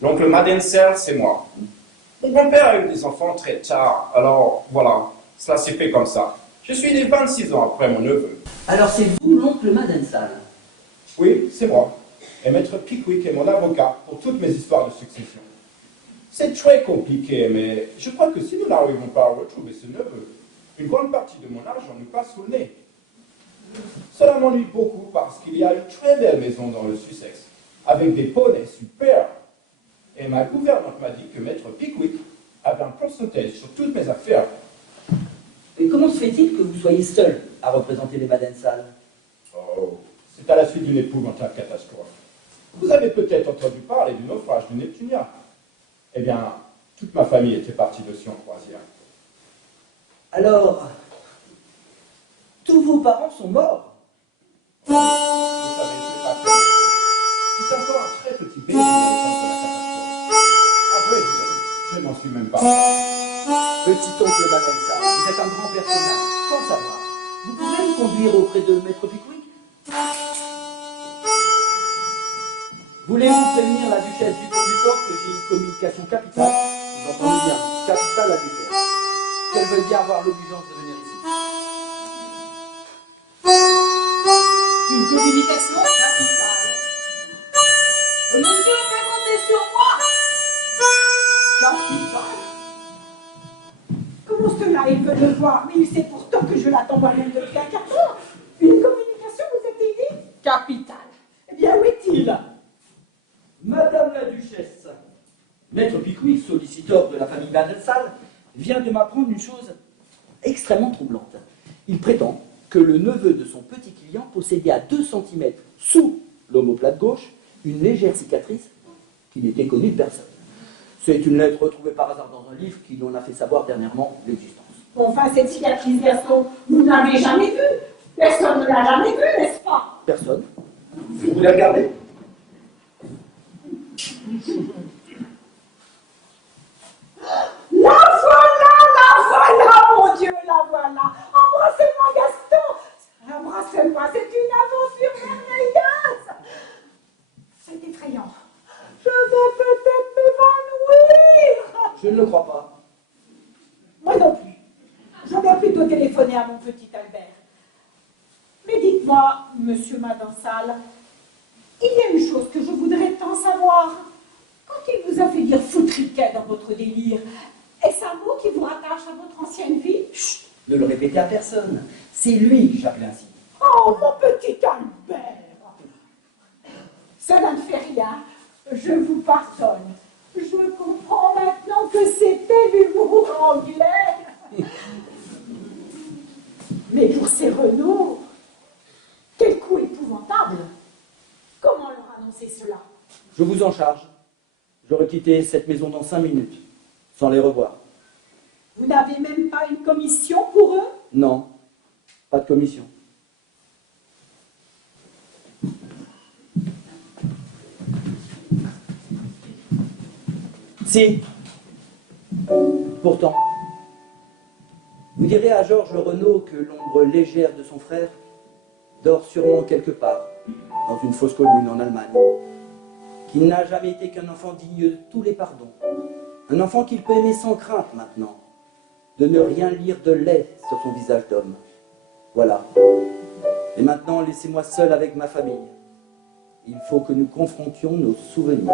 L'oncle Madensel, c'est moi. Mon grand-père a eu des enfants très tard, alors voilà, cela s'est fait comme ça. Je suis né 26 ans après mon neveu. Alors c'est vous l'oncle Madensal? Oui, c'est moi. Et Maître Pickwick est mon avocat pour toutes mes histoires de succession. C'est très compliqué, mais je crois que si nous n'arrivons pas à retrouver ce neveu, une grande partie de mon argent nous passe sous le nez. Cela m'ennuie beaucoup parce qu'il y a une très belle maison dans le Sussex, avec des poneys super. Et ma gouvernante m'a dit que Maître Pickwick avait un pourcentage sur toutes mes affaires. Et comment se fait-il que vous soyez seul à représenter les Madensal? Oh, c'est à la suite d'une épouvantable catastrophe. Vous avez peut-être entendu parler du naufrage du Neptunia. Eh bien, toute ma famille était partie dessus en croisière. Alors, tous vos parents sont morts? Vous savez, c'est pas très long. C'est encore un très petit pays à l'époque de la catastrophe. Ah oui, je n'en suis même pas. Petit oncle Madensal, vous êtes un grand personnage, sans savoir. Vous pouvez me conduire auprès de Maître Pickwick? Voulez-vous prévenir la duchesse du Pont-du-Fort que j'ai une communication capitale? Vous entendez bien, capitale à lui faire. Qu'elle veuille bien avoir l'obligeance de venir ici. Une communication capitale. Monsieur peut compter sur moi. Capitale. Comment cela, il veut le voir? Mais il sait pourtant que je l'attends moi-même depuis un quart d'heure. Une communication, vous avez dit? Capitale. Eh bien, où est-il? Madame la duchesse, Maître Pickwick, solliciteur de la famille Madensal, vient de m'apprendre une chose extrêmement troublante. Il prétend que le neveu de son petit client possédait à 2 cm sous l'omoplate gauche une légère cicatrice qui n'était connue de personne. C'est une lettre retrouvée par hasard dans un livre qui n'en a fait savoir dernièrement l'existence. Enfin, cette cicatrice, Gaston, vous n'avez jamais vu? Personne ne l'a jamais vu, n'est-ce pas? Personne. Vous voulez regarder? La voilà, mon Dieu, la voilà. Embrassez-moi, Gaston. Embrassez-moi, c'est une aventure merveilleuse. C'est effrayant. Je vais peut-être m'évanouir. Je ne le crois pas. Moi non plus. Je vais plutôt téléphoner à mon petit Albert. Mais dites-moi, monsieur Madansal, il y a une chose que je voudrais tant savoir. Quand il vous a fait dire foutriquet dans votre délire, est-ce un mot qui vous rattache à votre ancienne vie? Chut, ne le répétez à personne. C'est lui qui j'appelle ainsi. Oh, mon petit Albert. Cela ne fait rien. Je vous pardonne. Je comprends maintenant que c'était l'humour anglais. Mais pour ces Renaud, quel coup épouvantable. Comment leur annoncer cela? Je vous en charge. J'aurais quitté cette maison dans 5 minutes, sans les revoir. Vous n'avez même pas une commission pour eux? Non, pas de commission. Si. Pourtant, vous direz à Georges Renaud que l'ombre légère de son frère dort sûrement quelque part, dans une fosse commune en Allemagne, qu'il n'a jamais été qu'un enfant digne de tous les pardons, un enfant qu'il peut aimer sans crainte maintenant, de ne rien lire de laid sur son visage d'homme. Voilà. Et maintenant, laissez-moi seul avec ma famille. Il faut que nous confrontions nos souvenirs.